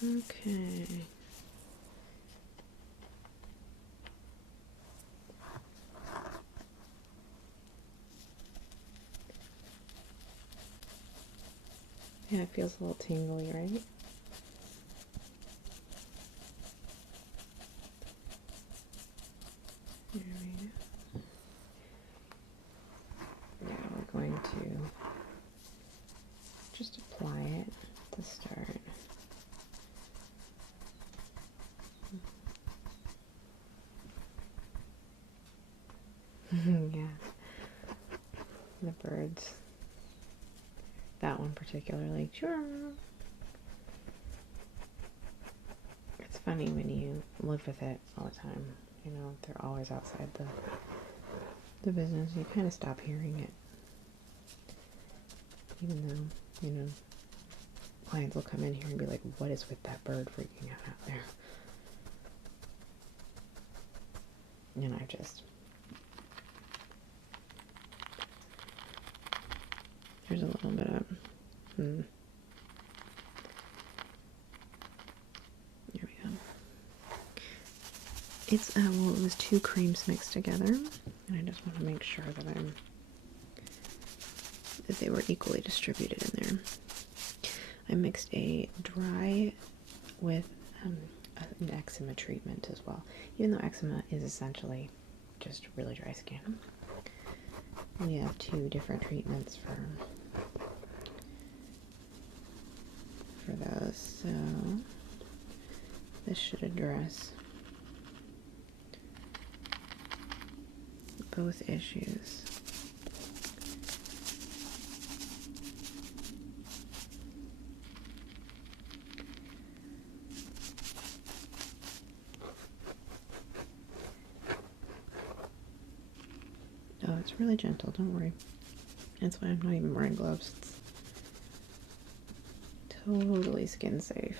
Okay. Yeah, it feels a little tingly, right? There we go. Now we're going to just apply it to start. Yeah. The birds. That one particularly. Sure. It's funny when you live with it all the time. You know, they're always outside the business. You kind of stop hearing it. Even though, you know, clients will come in here and be like, what is with that bird freaking out there? And I just... There's a little bit of... There we go. It's, well, it was two creams mixed together, and I just want to make sure that they were equally distributed in there. I mixed a dry with an eczema treatment as well. Even though eczema is essentially just really dry skin, we have two different treatments for those. So this should address both issues. it's really gentle, don't worry. That's why I'm not even wearing gloves. It's totally skin safe.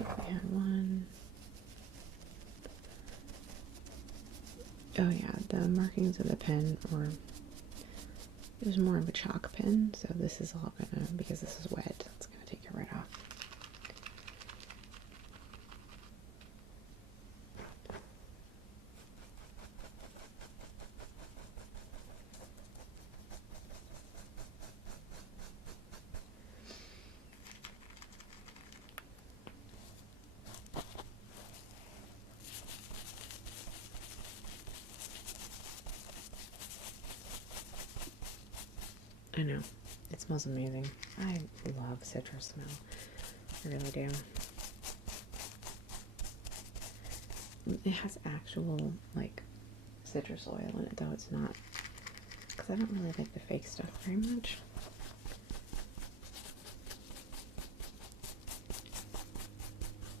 We had one. Oh yeah, the markings of the pen were, it was more of a chalk pen, so this is all gonna, because this is wet, it's gonna take it right off. I know, it smells amazing. I love citrus smell. I really do. It has actual, like, citrus oil in it, though it's not, because I don't really like the fake stuff very much.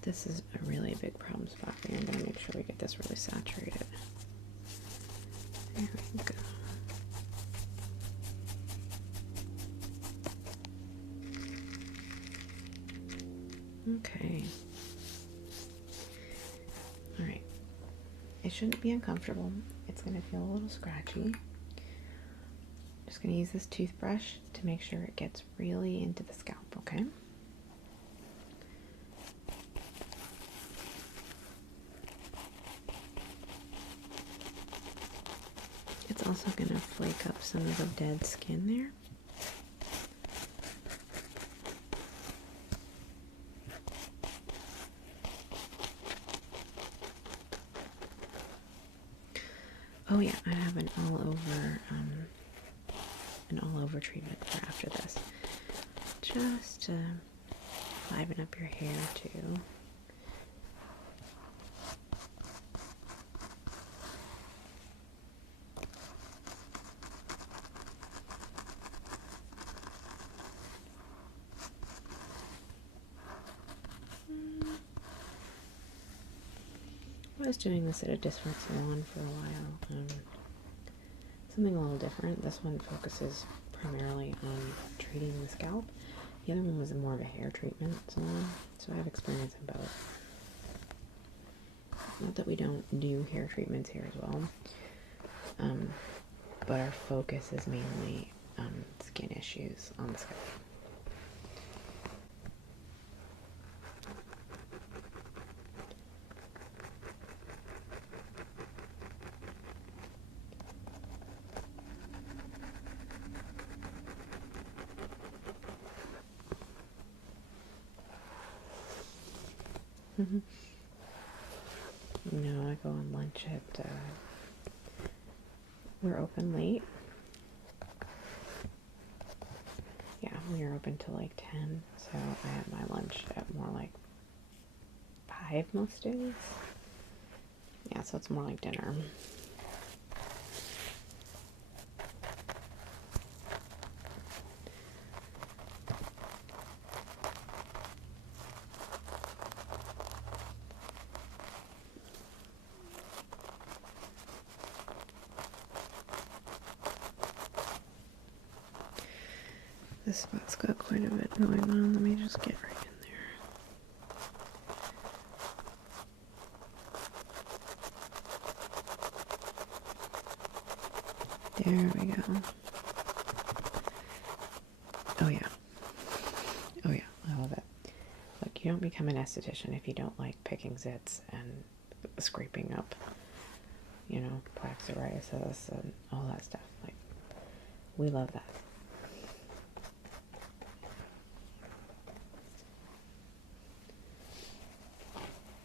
This is a really big problem spot for me. I'm going to make sure we get this really saturated. There we go. Okay. Alright. It shouldn't be uncomfortable. It's going to feel a little scratchy. Just going to use this toothbrush to make sure it gets really into the scalp, okay? It's also going to flake up some of the dead skin there. Oh yeah, I have an all over treatment for after this. Just to liven up your hair too. I was doing this at a different salon for a while. Something a little different. This one focuses primarily on treating the scalp. The other one was more of a hair treatment salon, so I have experience in both. Not that we don't do hair treatments here as well, but our focus is mainly skin issues on the scalp. No, I go on lunch at, we're open late. Yeah, we are open till like 10, so I have my lunch at more like 5 most days. Yeah, so it's more like dinner. This spot's got quite a bit going on. Let me just get right in there. There we go. Oh yeah. Oh yeah, I love it. Look, you don't become an esthetician if you don't like picking zits and scraping up, you know, plaque psoriasis and all that stuff. Like, we love that.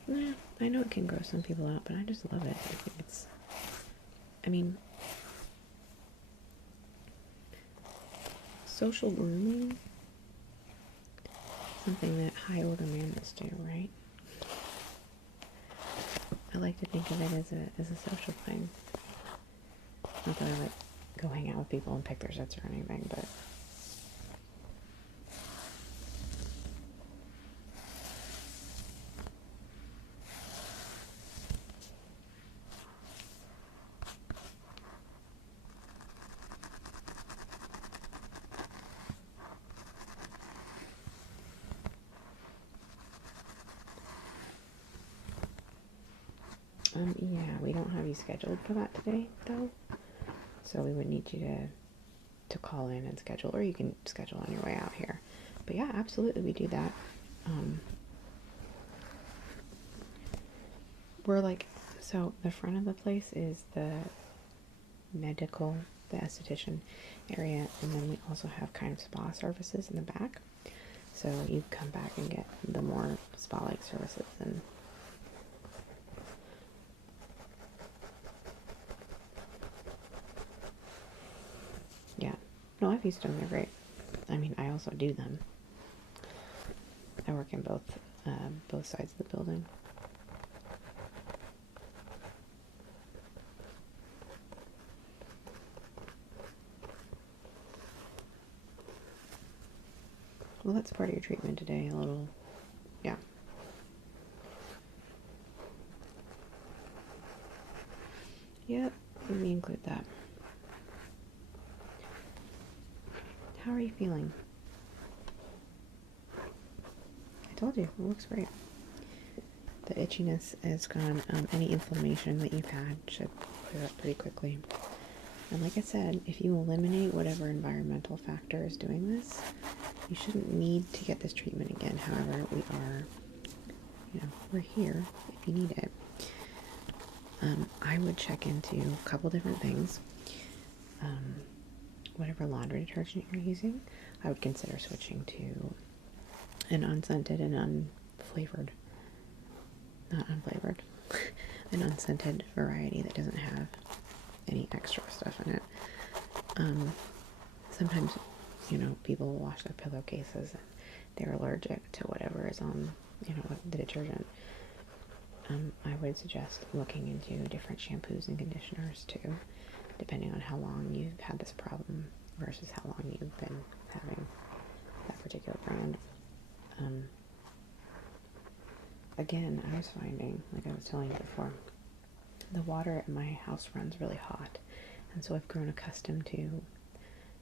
Yeah, I know it can gross some people out, but I just love it. I think it's, I mean, social grooming, something that high order mammals do, right? I like to think of it as a social thing. Not that I like go hang out with people and pick their zits or anything, but yeah, we don't have you scheduled for that today, though. So we would need you to call in and schedule, or you can schedule on your way out here. But yeah, absolutely, we do that. We're like, so the front of the place is the medical, the esthetician area, and then we also have kind of spa services in the back. So you come back and get the more spa-like services. And yeah, no, I've used them. They're great. I mean, I also do them. I work in both sides of the building. Well, that's part of your treatment today, a little, yeah. Yep, let me include that. How are you feeling? I told you, it looks great. The itchiness is gone. Any inflammation that you've had should clear up pretty quickly. And like I said, if you eliminate whatever environmental factor is doing this, you shouldn't need to get this treatment again. However, we are, we're here if you need it. I would check into a couple different things. Whatever laundry detergent you're using, I would consider switching to an unscented and unflavored, not unflavored, an unscented variety that doesn't have any extra stuff in it. Sometimes, people will wash their pillowcases and they're allergic to whatever is on, the detergent. I would suggest looking into different shampoos and conditioners too, depending on how long you've had this problem versus how long you've been having that particular brand. Again, I was finding, like I was telling you before, the water at my house runs really hot, and so I've grown accustomed to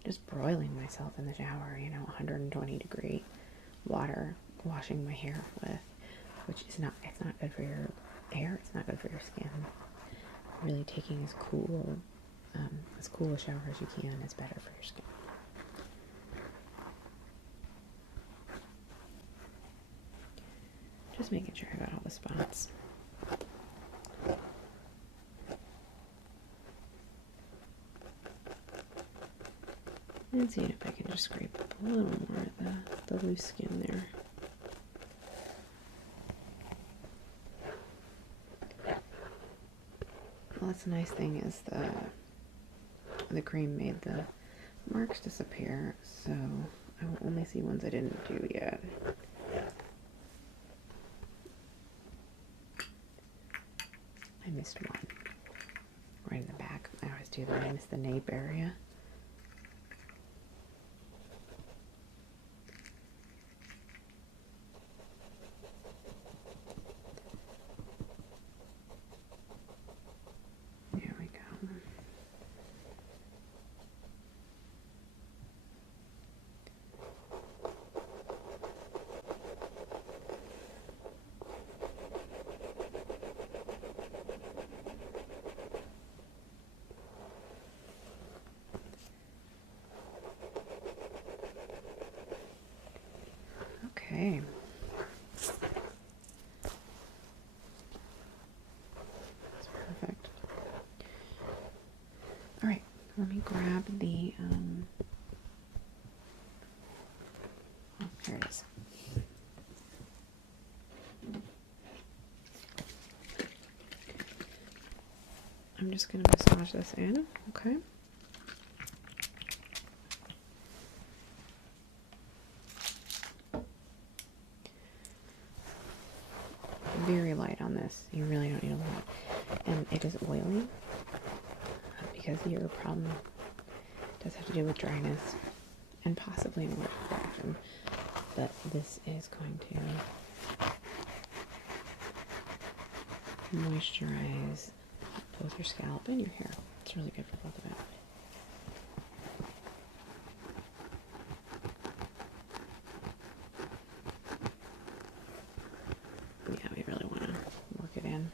just broiling myself in the shower, 120 degree water, washing my hair with, which is not, it's not good for your hair, it's not good for your skin. Really taking as cool a shower as you can is better for your skin. Just making sure I got all the spots. And seeing if I can just scrape up a little more of the loose skin there. Well, that's the nice thing is the cream made the marks disappear, so I will only see ones I didn't do yet. I missed one right in the back. I always do that. I missed the nape area. There we go. Okay. That's perfect. All right, let me grab the, oh, here it is. I'm just going to massage this in, okay? Very light on this. You really don't need a lot. And it is oily because your problem does have to do with dryness and possibly an allergic reaction. But this is going to moisturize both your scalp and your hair. It's really good for both of it. Yeah, we really want to work it in.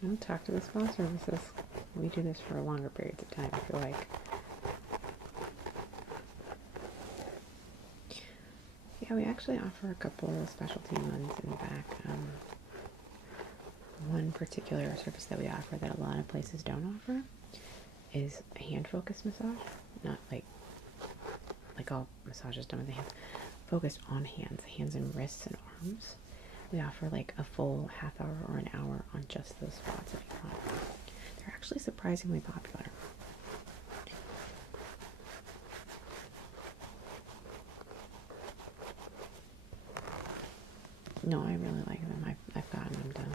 Don't talk to the spa services. We do this for longer periods of time, I feel like. Yeah, we actually offer a couple of specialty ones in the back. One particular service that we offer that a lot of places don't offer is a hand-focused massage. Not like all massages done with the hands. Focused on hands and wrists and arms. We offer like a full half hour or an hour on just those spots if you want. They're actually surprisingly popular. No, I really like them. I've gotten them done.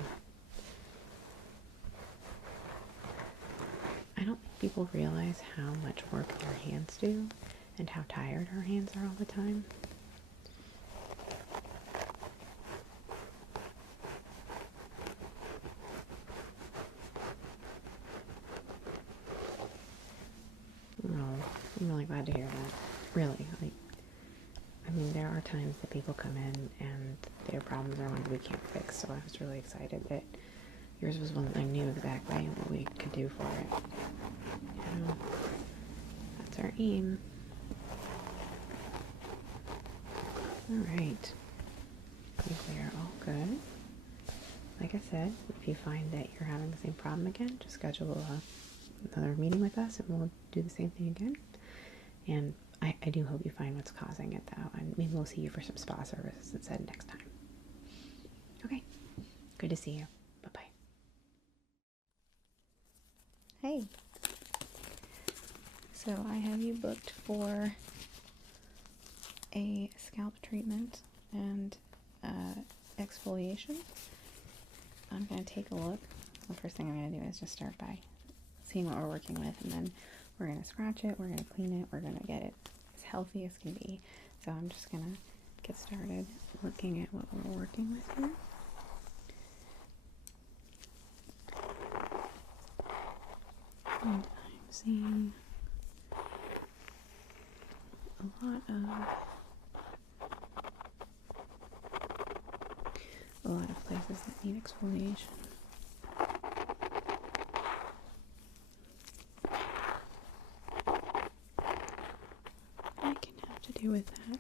I don't think people realize how much work their hands do and how tired our hands are all the time. I'm really glad to hear that. Really, like, I mean, there are times that people come in and their problems are ones we can't fix, so I was really excited that yours was one that I knew exactly what we could do for it. You know, that's our aim. Alright. I think we are all good. Like I said, if you find that you're having the same problem again, just schedule another meeting with us and we'll do the same thing again. And I do hope you find what's causing it, though, and maybe we'll see you for some spa services instead next time. Okay, good to see you. Bye-bye. Hey. So I have you booked for a scalp treatment and exfoliation. I'm going to take a look. The first thing I'm going to do is just start by seeing what we're working with, and then we're going to scratch it, we're going to clean it, we're going to get it as healthy as can be. So I'm just going to get started looking at what we're working with here. And I'm seeing a lot of places that need exfoliation. With that,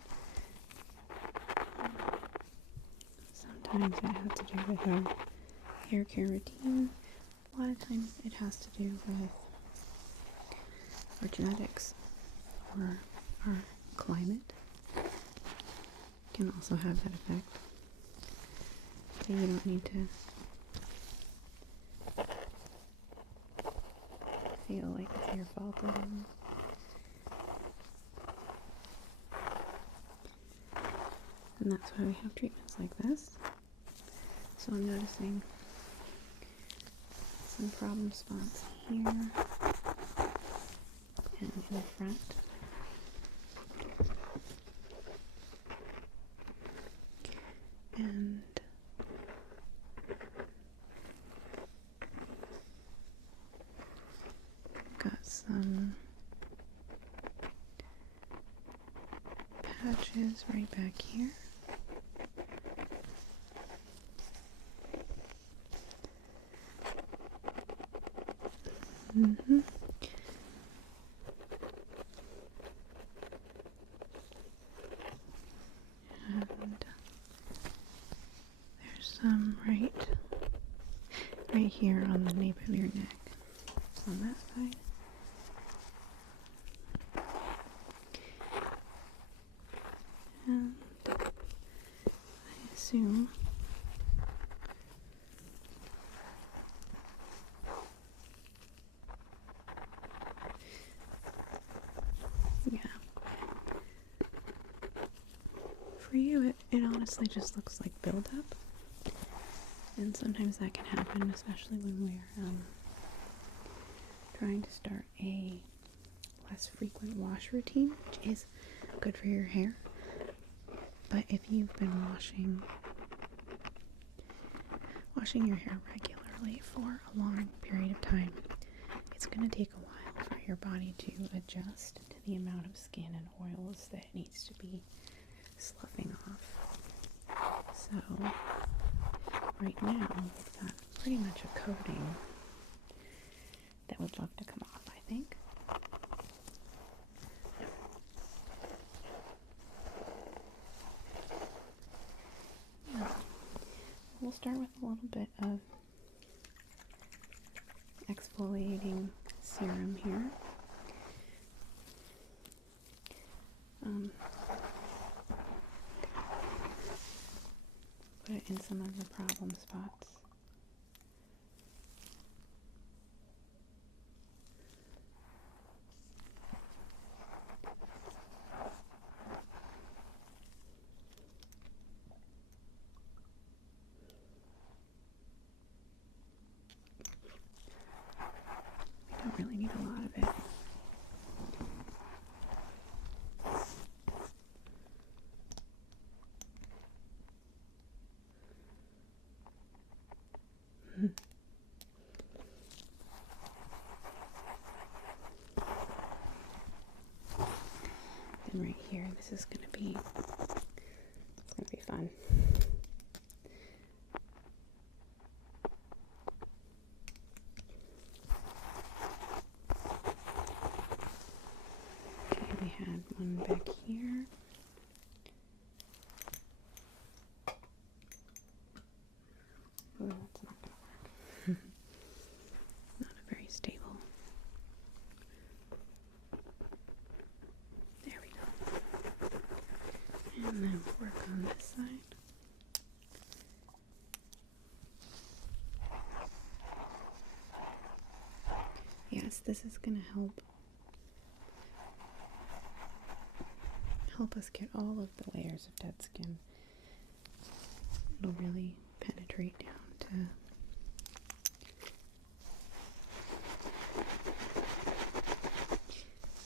sometimes it has to do with our hair care routine. A lot of times it has to do with our genetics or our climate. Can also have that effect. So you don't need to feel like it's your fault at all. And that's why we have treatments like this. So I'm noticing some problem spots here and in the front. And got some patches right back here. Mm-hmm. And there's some right on that side. And I assume yeah. For you, it honestly just looks like buildup. And sometimes that can happen, especially when we're trying to start a less frequent wash routine, which is good for your hair. But if you've been washing your hair regularly for a long period of time, it's going to take a while for your body to adjust to the amount of skin and oils that it needs to be sloughing off. So right now we've got pretty much a coating that would love to come off, I think. Yeah. We'll start with a little bit of exfoliating serum here. Put it in some of the problem spots. We don't really need a lot of it. And right here, this is going to be, it's going to be fun. Okay, we had one back here. Oh, that's not going to work. Not a very stable. There we go. And then we'll work on this side. Yes, this is going to help us get all of the layers of dead skin. It'll really penetrate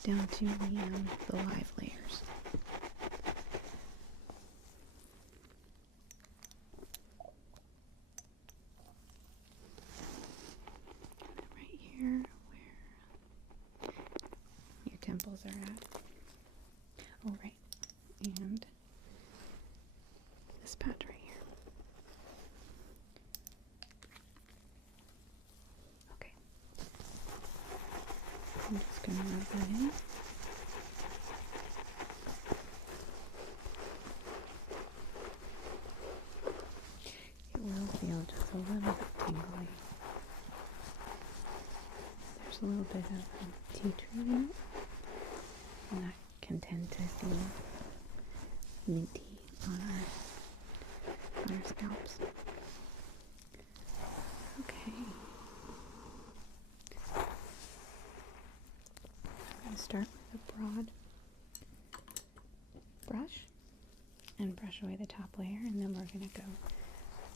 down to the live layers. Right here, where your temples are at. Oh, right. And this patch right here. Okay. I'm just going to rub that in. It will feel just a little bit tingly. There's a little bit of tea tree in it, and that can tend to feel minty on our scalps. Okay. I'm going to start with a broad brush and brush away the top layer, and then we're going to go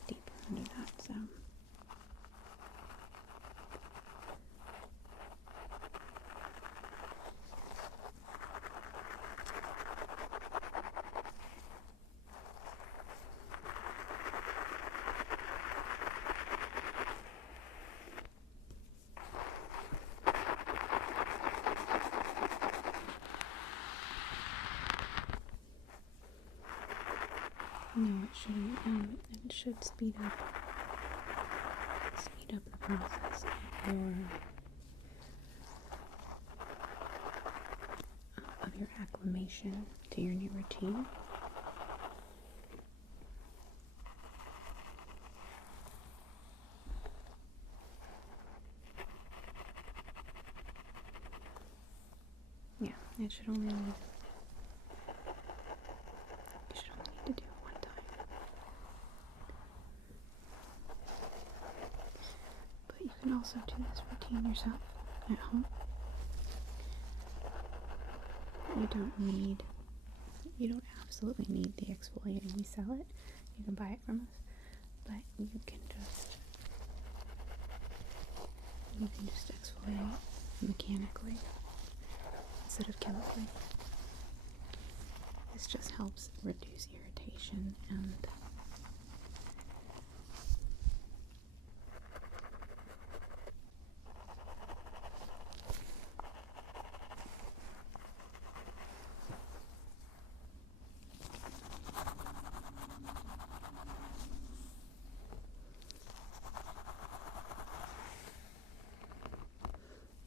deeper under that. So no, it shouldn't. It should speed up the process of your acclimation to your new routine. It should only need, you should only need to do it one time. But you can also do this routine yourself at home. You don't absolutely need the exfoliating. We sell it. You can buy it from us. But you can just exfoliate mechanically instead of chemically. This just helps reduce irritation and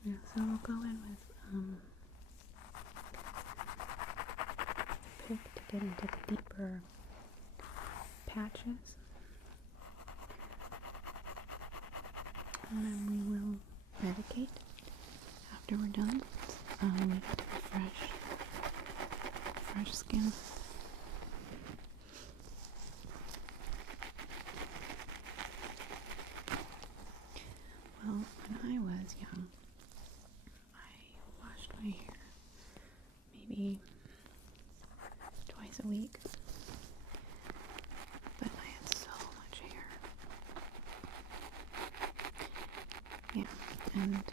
yeah, so we'll go in with pick to get into the deeper patches, and then we will medicate after we're done. We get to fresh skin. Well, when I was young, I washed my hair maybe twice a week, but I had so much hair. Yeah, and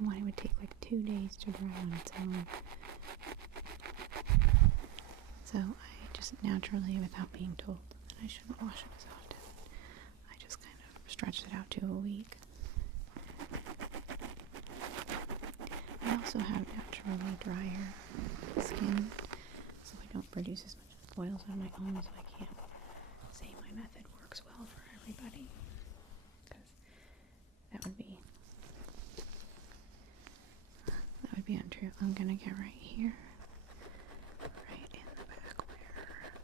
when it would take like 2 days to dry on its own. So I just naturally, without being told that I shouldn't wash it as often, I just kind of stretched it out to a week. I also have naturally drier skin, so I don't produce as much oils on my own, so I can't say my method works well for everybody, because that would be untrue. I'm gonna get right here, right in the back where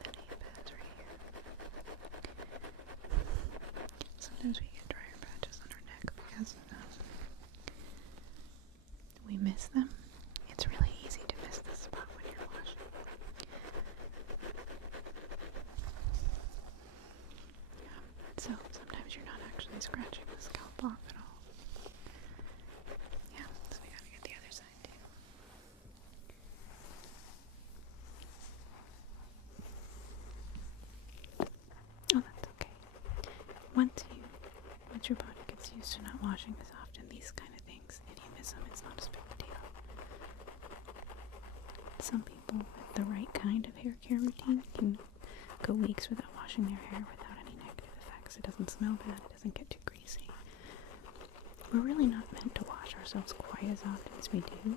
the knee pads right here. Sometimes we get drier patches on our neck because we miss them. It's really easy to miss this spot when you're washing. So sometimes you're not actually scratching the scalp off at all. Yeah, so we gotta get the other side too. Oh, that's okay. Once your body gets used to not washing as often, these kind of things, and you miss them, it's not as big a deal. Some people with the right kind of hair care routine can go weeks without washing their hair without any negative effects. It doesn't smell bad, it doesn't get too greasy. We're really not meant to wash ourselves quite as often as we do.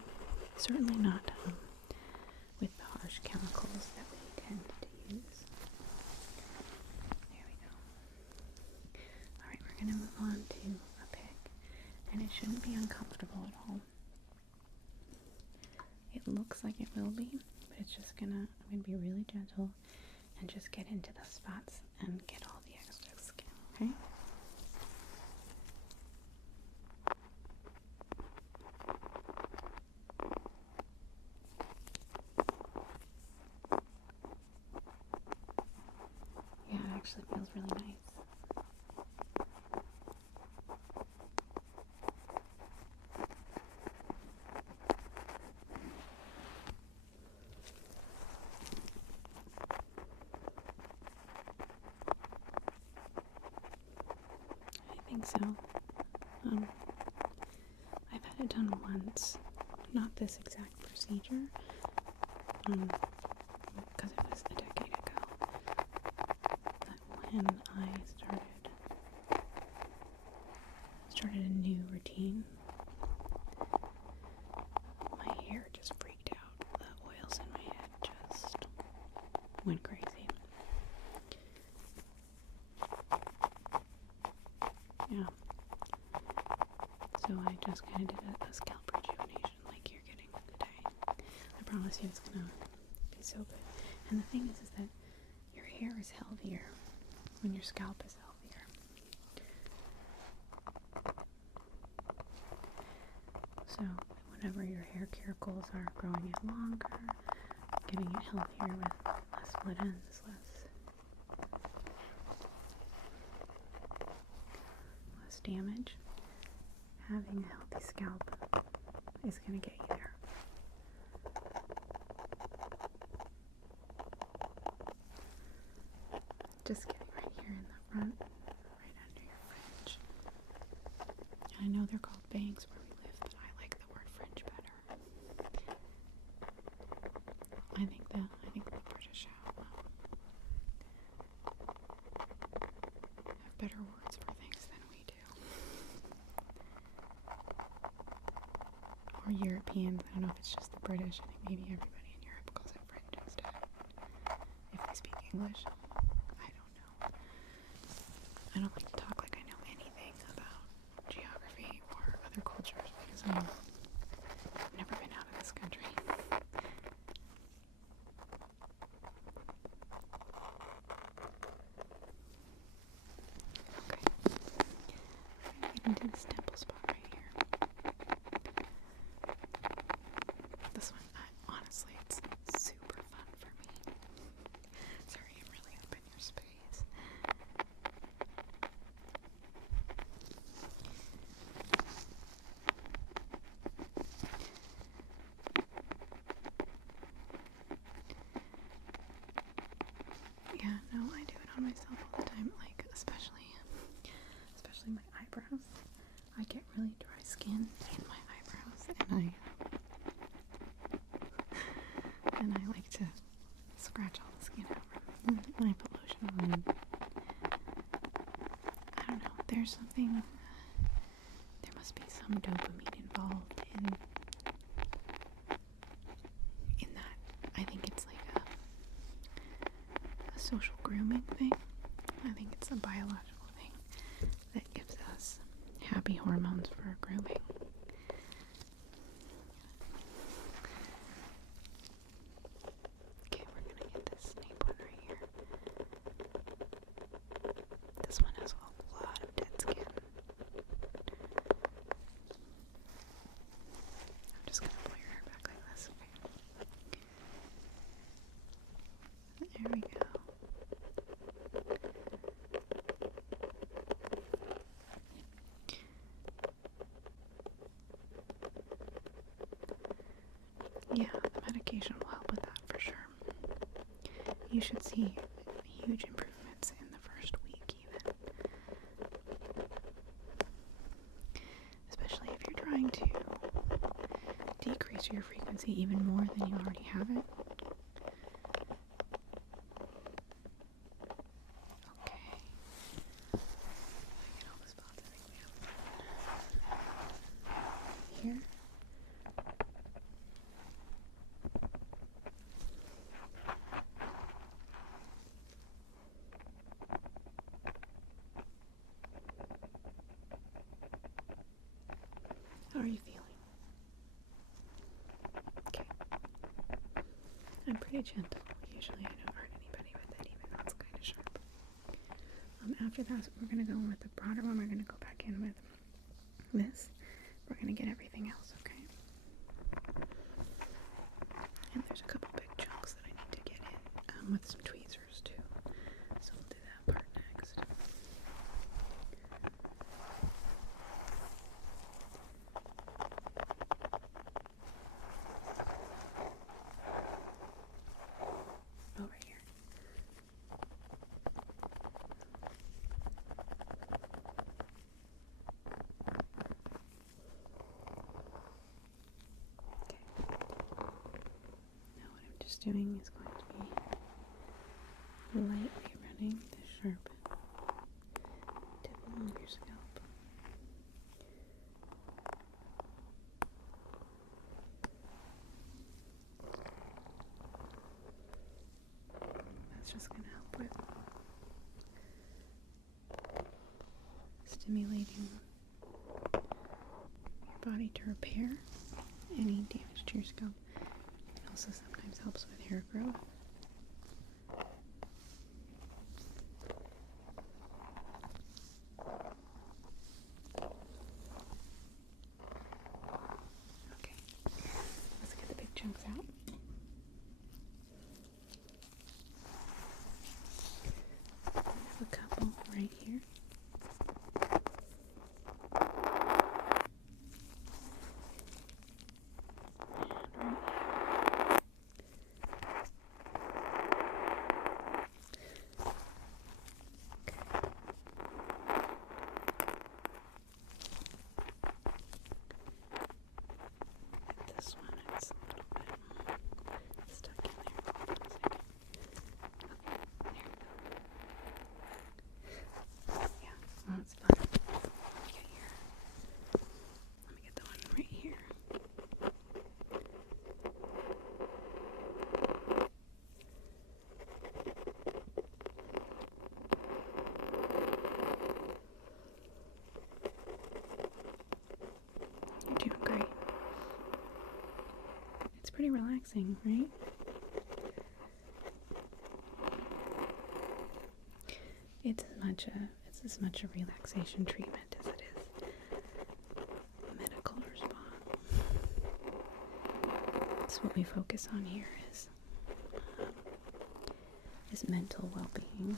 Certainly not with the harsh chemicals that we tend to use. There we go. Alright, we're going to move on to a pick. And it shouldn't be uncomfortable at all. It looks like it will be, but it's just I'm gonna be really gentle and just get into the spots and get all the extra skin, okay? Yeah, it actually feels really nice. So, I've had it done once, not this exact procedure, because it was a decade ago, but when I started a new routine, my hair just freaked out. The oils in my head just went crazy. Yeah. So I just kind of did a scalp rejuvenation like you're getting today. I promise you it's gonna be so good. And the thing is that your hair is healthier when your scalp is healthier. So whatever your hair curicles are, growing it longer, getting it healthier with less split ends, less damage. Having a healthy scalp is going to get you there. Just getting right here in the front, right under your fringe. And I know they're called bangs where we live, but I like the word fringe better. I think the British have better words for things than we do. Or Europeans. I don't know if it's just the British. I think maybe everybody in Europe calls it fringe instead. If they speak English. I don't like to talk like I know anything about geography or other cultures because I've never been out of this country. Okay. Get into this temple spot right here. This one, honestly, it's super fun for me. Sorry, I'm really up in your space. Yeah, no, I do it on myself all the time, like, especially my eyebrows. I get really dry skin in my eyebrows, and I like to scratch all the skin out from when I put lotion on them. I don't know, there must be some dopamine involved in that. I think it's like a social grooming thing. I think it's a biological thing that gives us happy hormones for grooming. Okay, we're gonna get this nape one right here. This one has a lot of dead skin. I'm just gonna pull your hair back like this. Okay. There we go. Yeah, the medication will help with that for sure. You should see huge improvements in the first week even. Especially if you're trying to decrease your frequency even more than you already have it. Okay. Get all the spots I think we have. Here. How are you feeling? Okay. I'm pretty gentle. Usually I don't hurt anybody with it, even though it's kind of sharp. After that, we're going to go in with the broader one. We're going to go back in with this. We're going to get everything else, okay? And there's a couple big chunks that I need to get in with some tweezers too. So we'll do that part next. Over here. Okay. Now what I'm just doing is going to be lightly running the sharp tip along your scalp. That's just going to help with stimulating your body to repair any damage to your scalp. It also sometimes helps with hair growth. Okay. chunks out. I have a couple right here. This one, it's a little bit stuck in there. Hold on a second. There we go. Yeah, well, it's fun. Let me get the one right here. You're doing great. It's pretty relaxing, right? It's as much a relaxation treatment as it is a medical response. That's what we focus on here is mental well-being.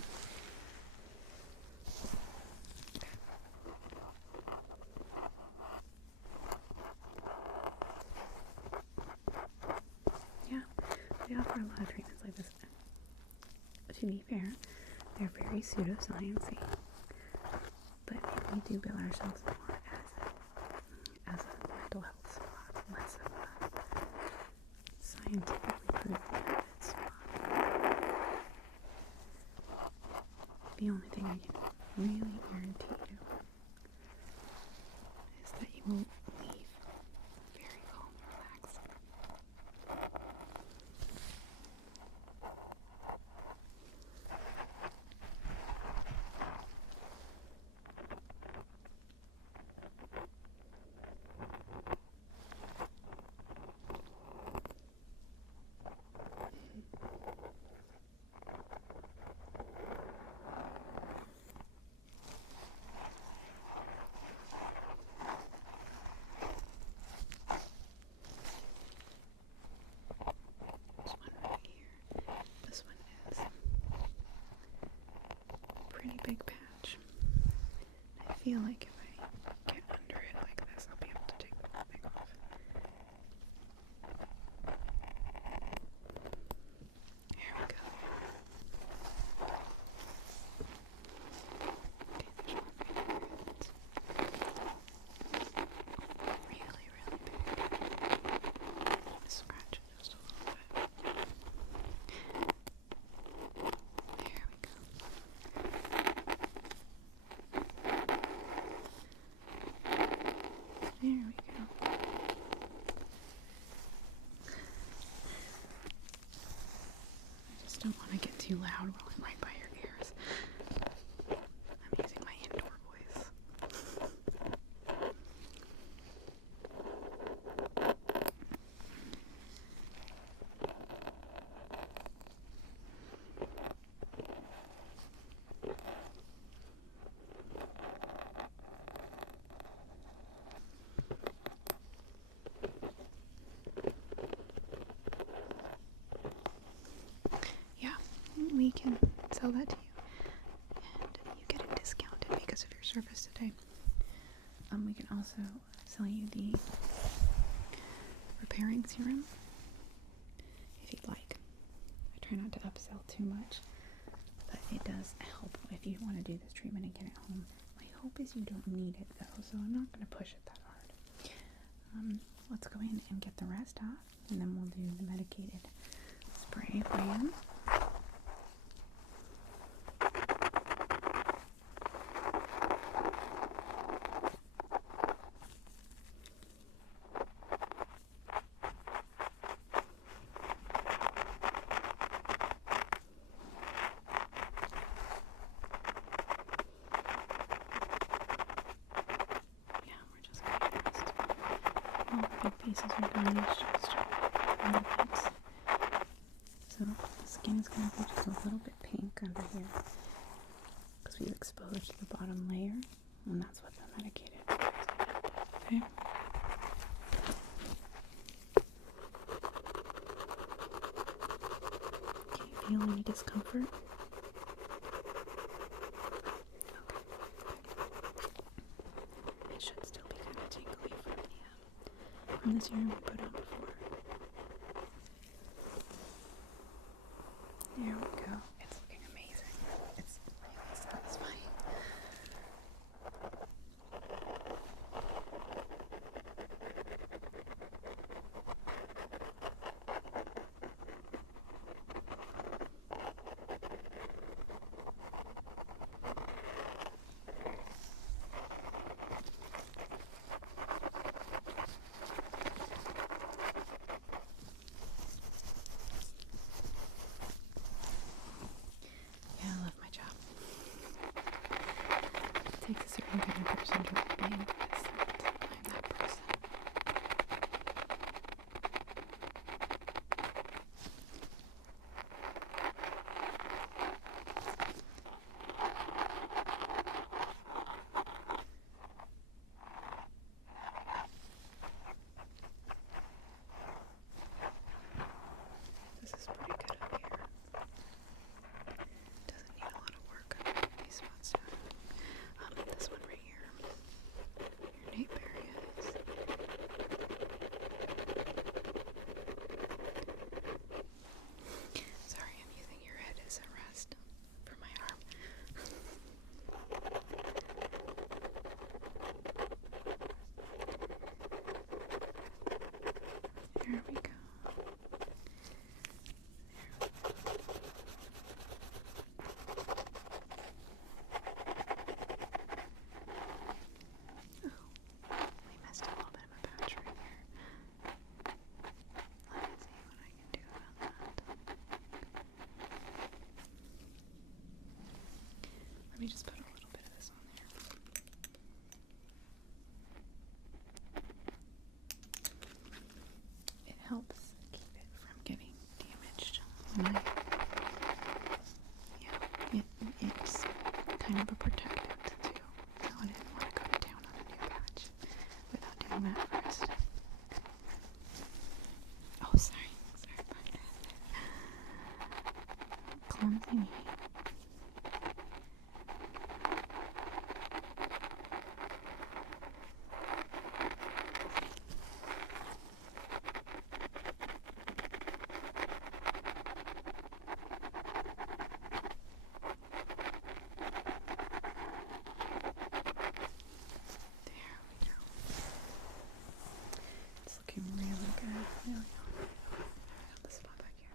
Yeah, they offer a lot of treatments like this. To be fair, they're very pseudoscience-y, but we do bill ourselves more as a mental health spa, less of a scientifically proven habit spa. The only thing I can really guarantee you is that you will leave very calm and relaxed. This one right here. This one is a pretty big patch. I feel like if I get under it like this, I'll be able to take the whole thing off. There we go. Okay, there's one right here. It's really, really big. Scratch it just a little bit. There we go. There we go. I just don't want to get too loud while I'm right by your ears. I'm using my indoor voice. Yeah, we can sell that to you, and you get it discounted because of your service today. We can also sell you the repairing serum if you'd like. I try not to upsell too much, but it does help if you want to do this treatment and get it home. My hope is you don't need it though, so I'm not going to push it that hard. Let's go in and get the rest off, and then we'll do the medicated spray for you. Yeah, we're just going to rest. All the big pieces are done. It's just little bits. So the skin is going to be just a little bit pink under here because we've exposed the bottom layer, and that's what the medicated spray is going to help with, okay? feel any discomfort? Okay. It should still be kind of tingly from the serum we put on before. There we go. It's looking amazing. It's really satisfying. Yeah, I love my job. It takes a certain kind of person to really be into this, and I'm that person. This is pretty good up here. Doesn't need a lot of work on these spots down. This one right here. Your nape area is. Sorry, I'm using your head as a rest for my arm. There we go. We missed a little bit of a patch right here. Let me see what I can do about that. Let me just put a little bit of this on there. It helps keep it from getting damaged. It's kind of a protectant too. So I didn't want to go down on a new patch without doing that first. Oh, sorry about that. Clumsy me. There we go. It's looking really good. Really on the spot back here.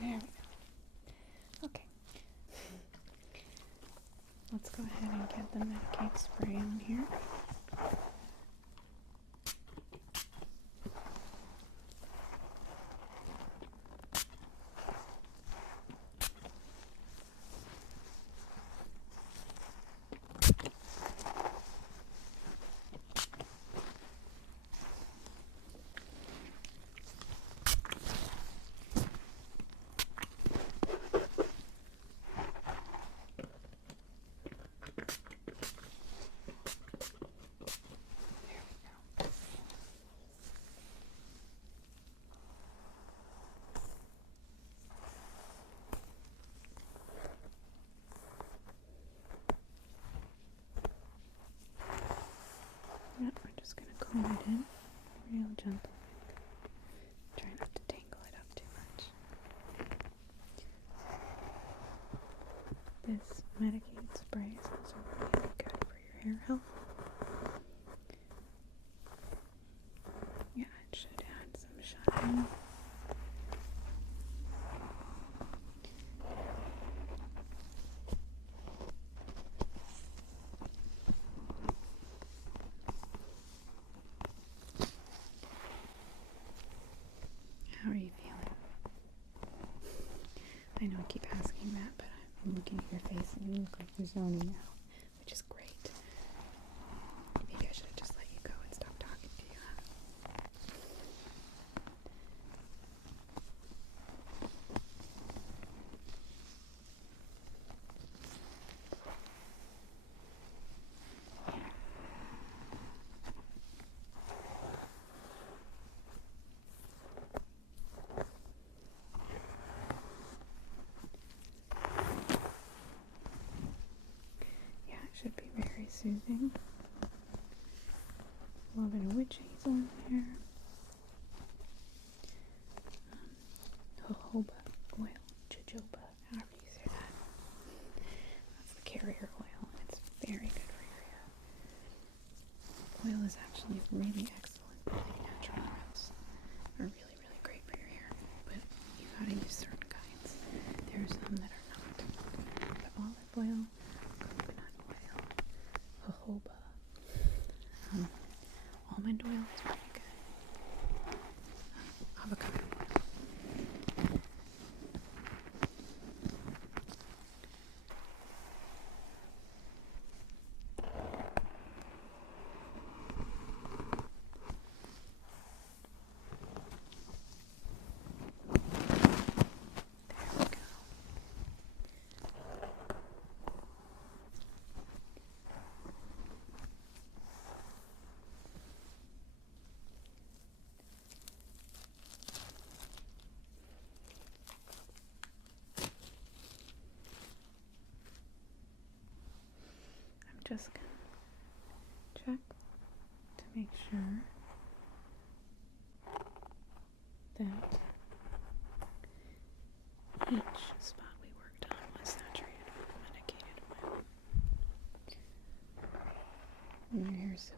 There we go. Okay. Let's go ahead and get the Medicaid spray on here. Yep, we're just going to comb it in real gentle. Try not to tangle it up too much. This Medicaid spray is also really good for your hair health. Yeah, it should add some shine. How are you feeling? I know I keep asking that, but I'm looking at your face and you look like you're zoning out, which is great. Maybe I should have just let you go and stop talking to you, huh? soothing. A little bit of witch hazel in there. Jojoba oil, jojoba, however you say that. That's the carrier oil, and it's very good for your hair. Oil is actually really excellent. I think natural oils are really, really great for your hair, but you gotta use certain kinds. There are some that are not. But olive oil, coconut oil, jojoba, almond oil is pretty good. Avocado oil. Just gonna check to make sure that each spot we worked on was saturated with medicated oil. And your hair's so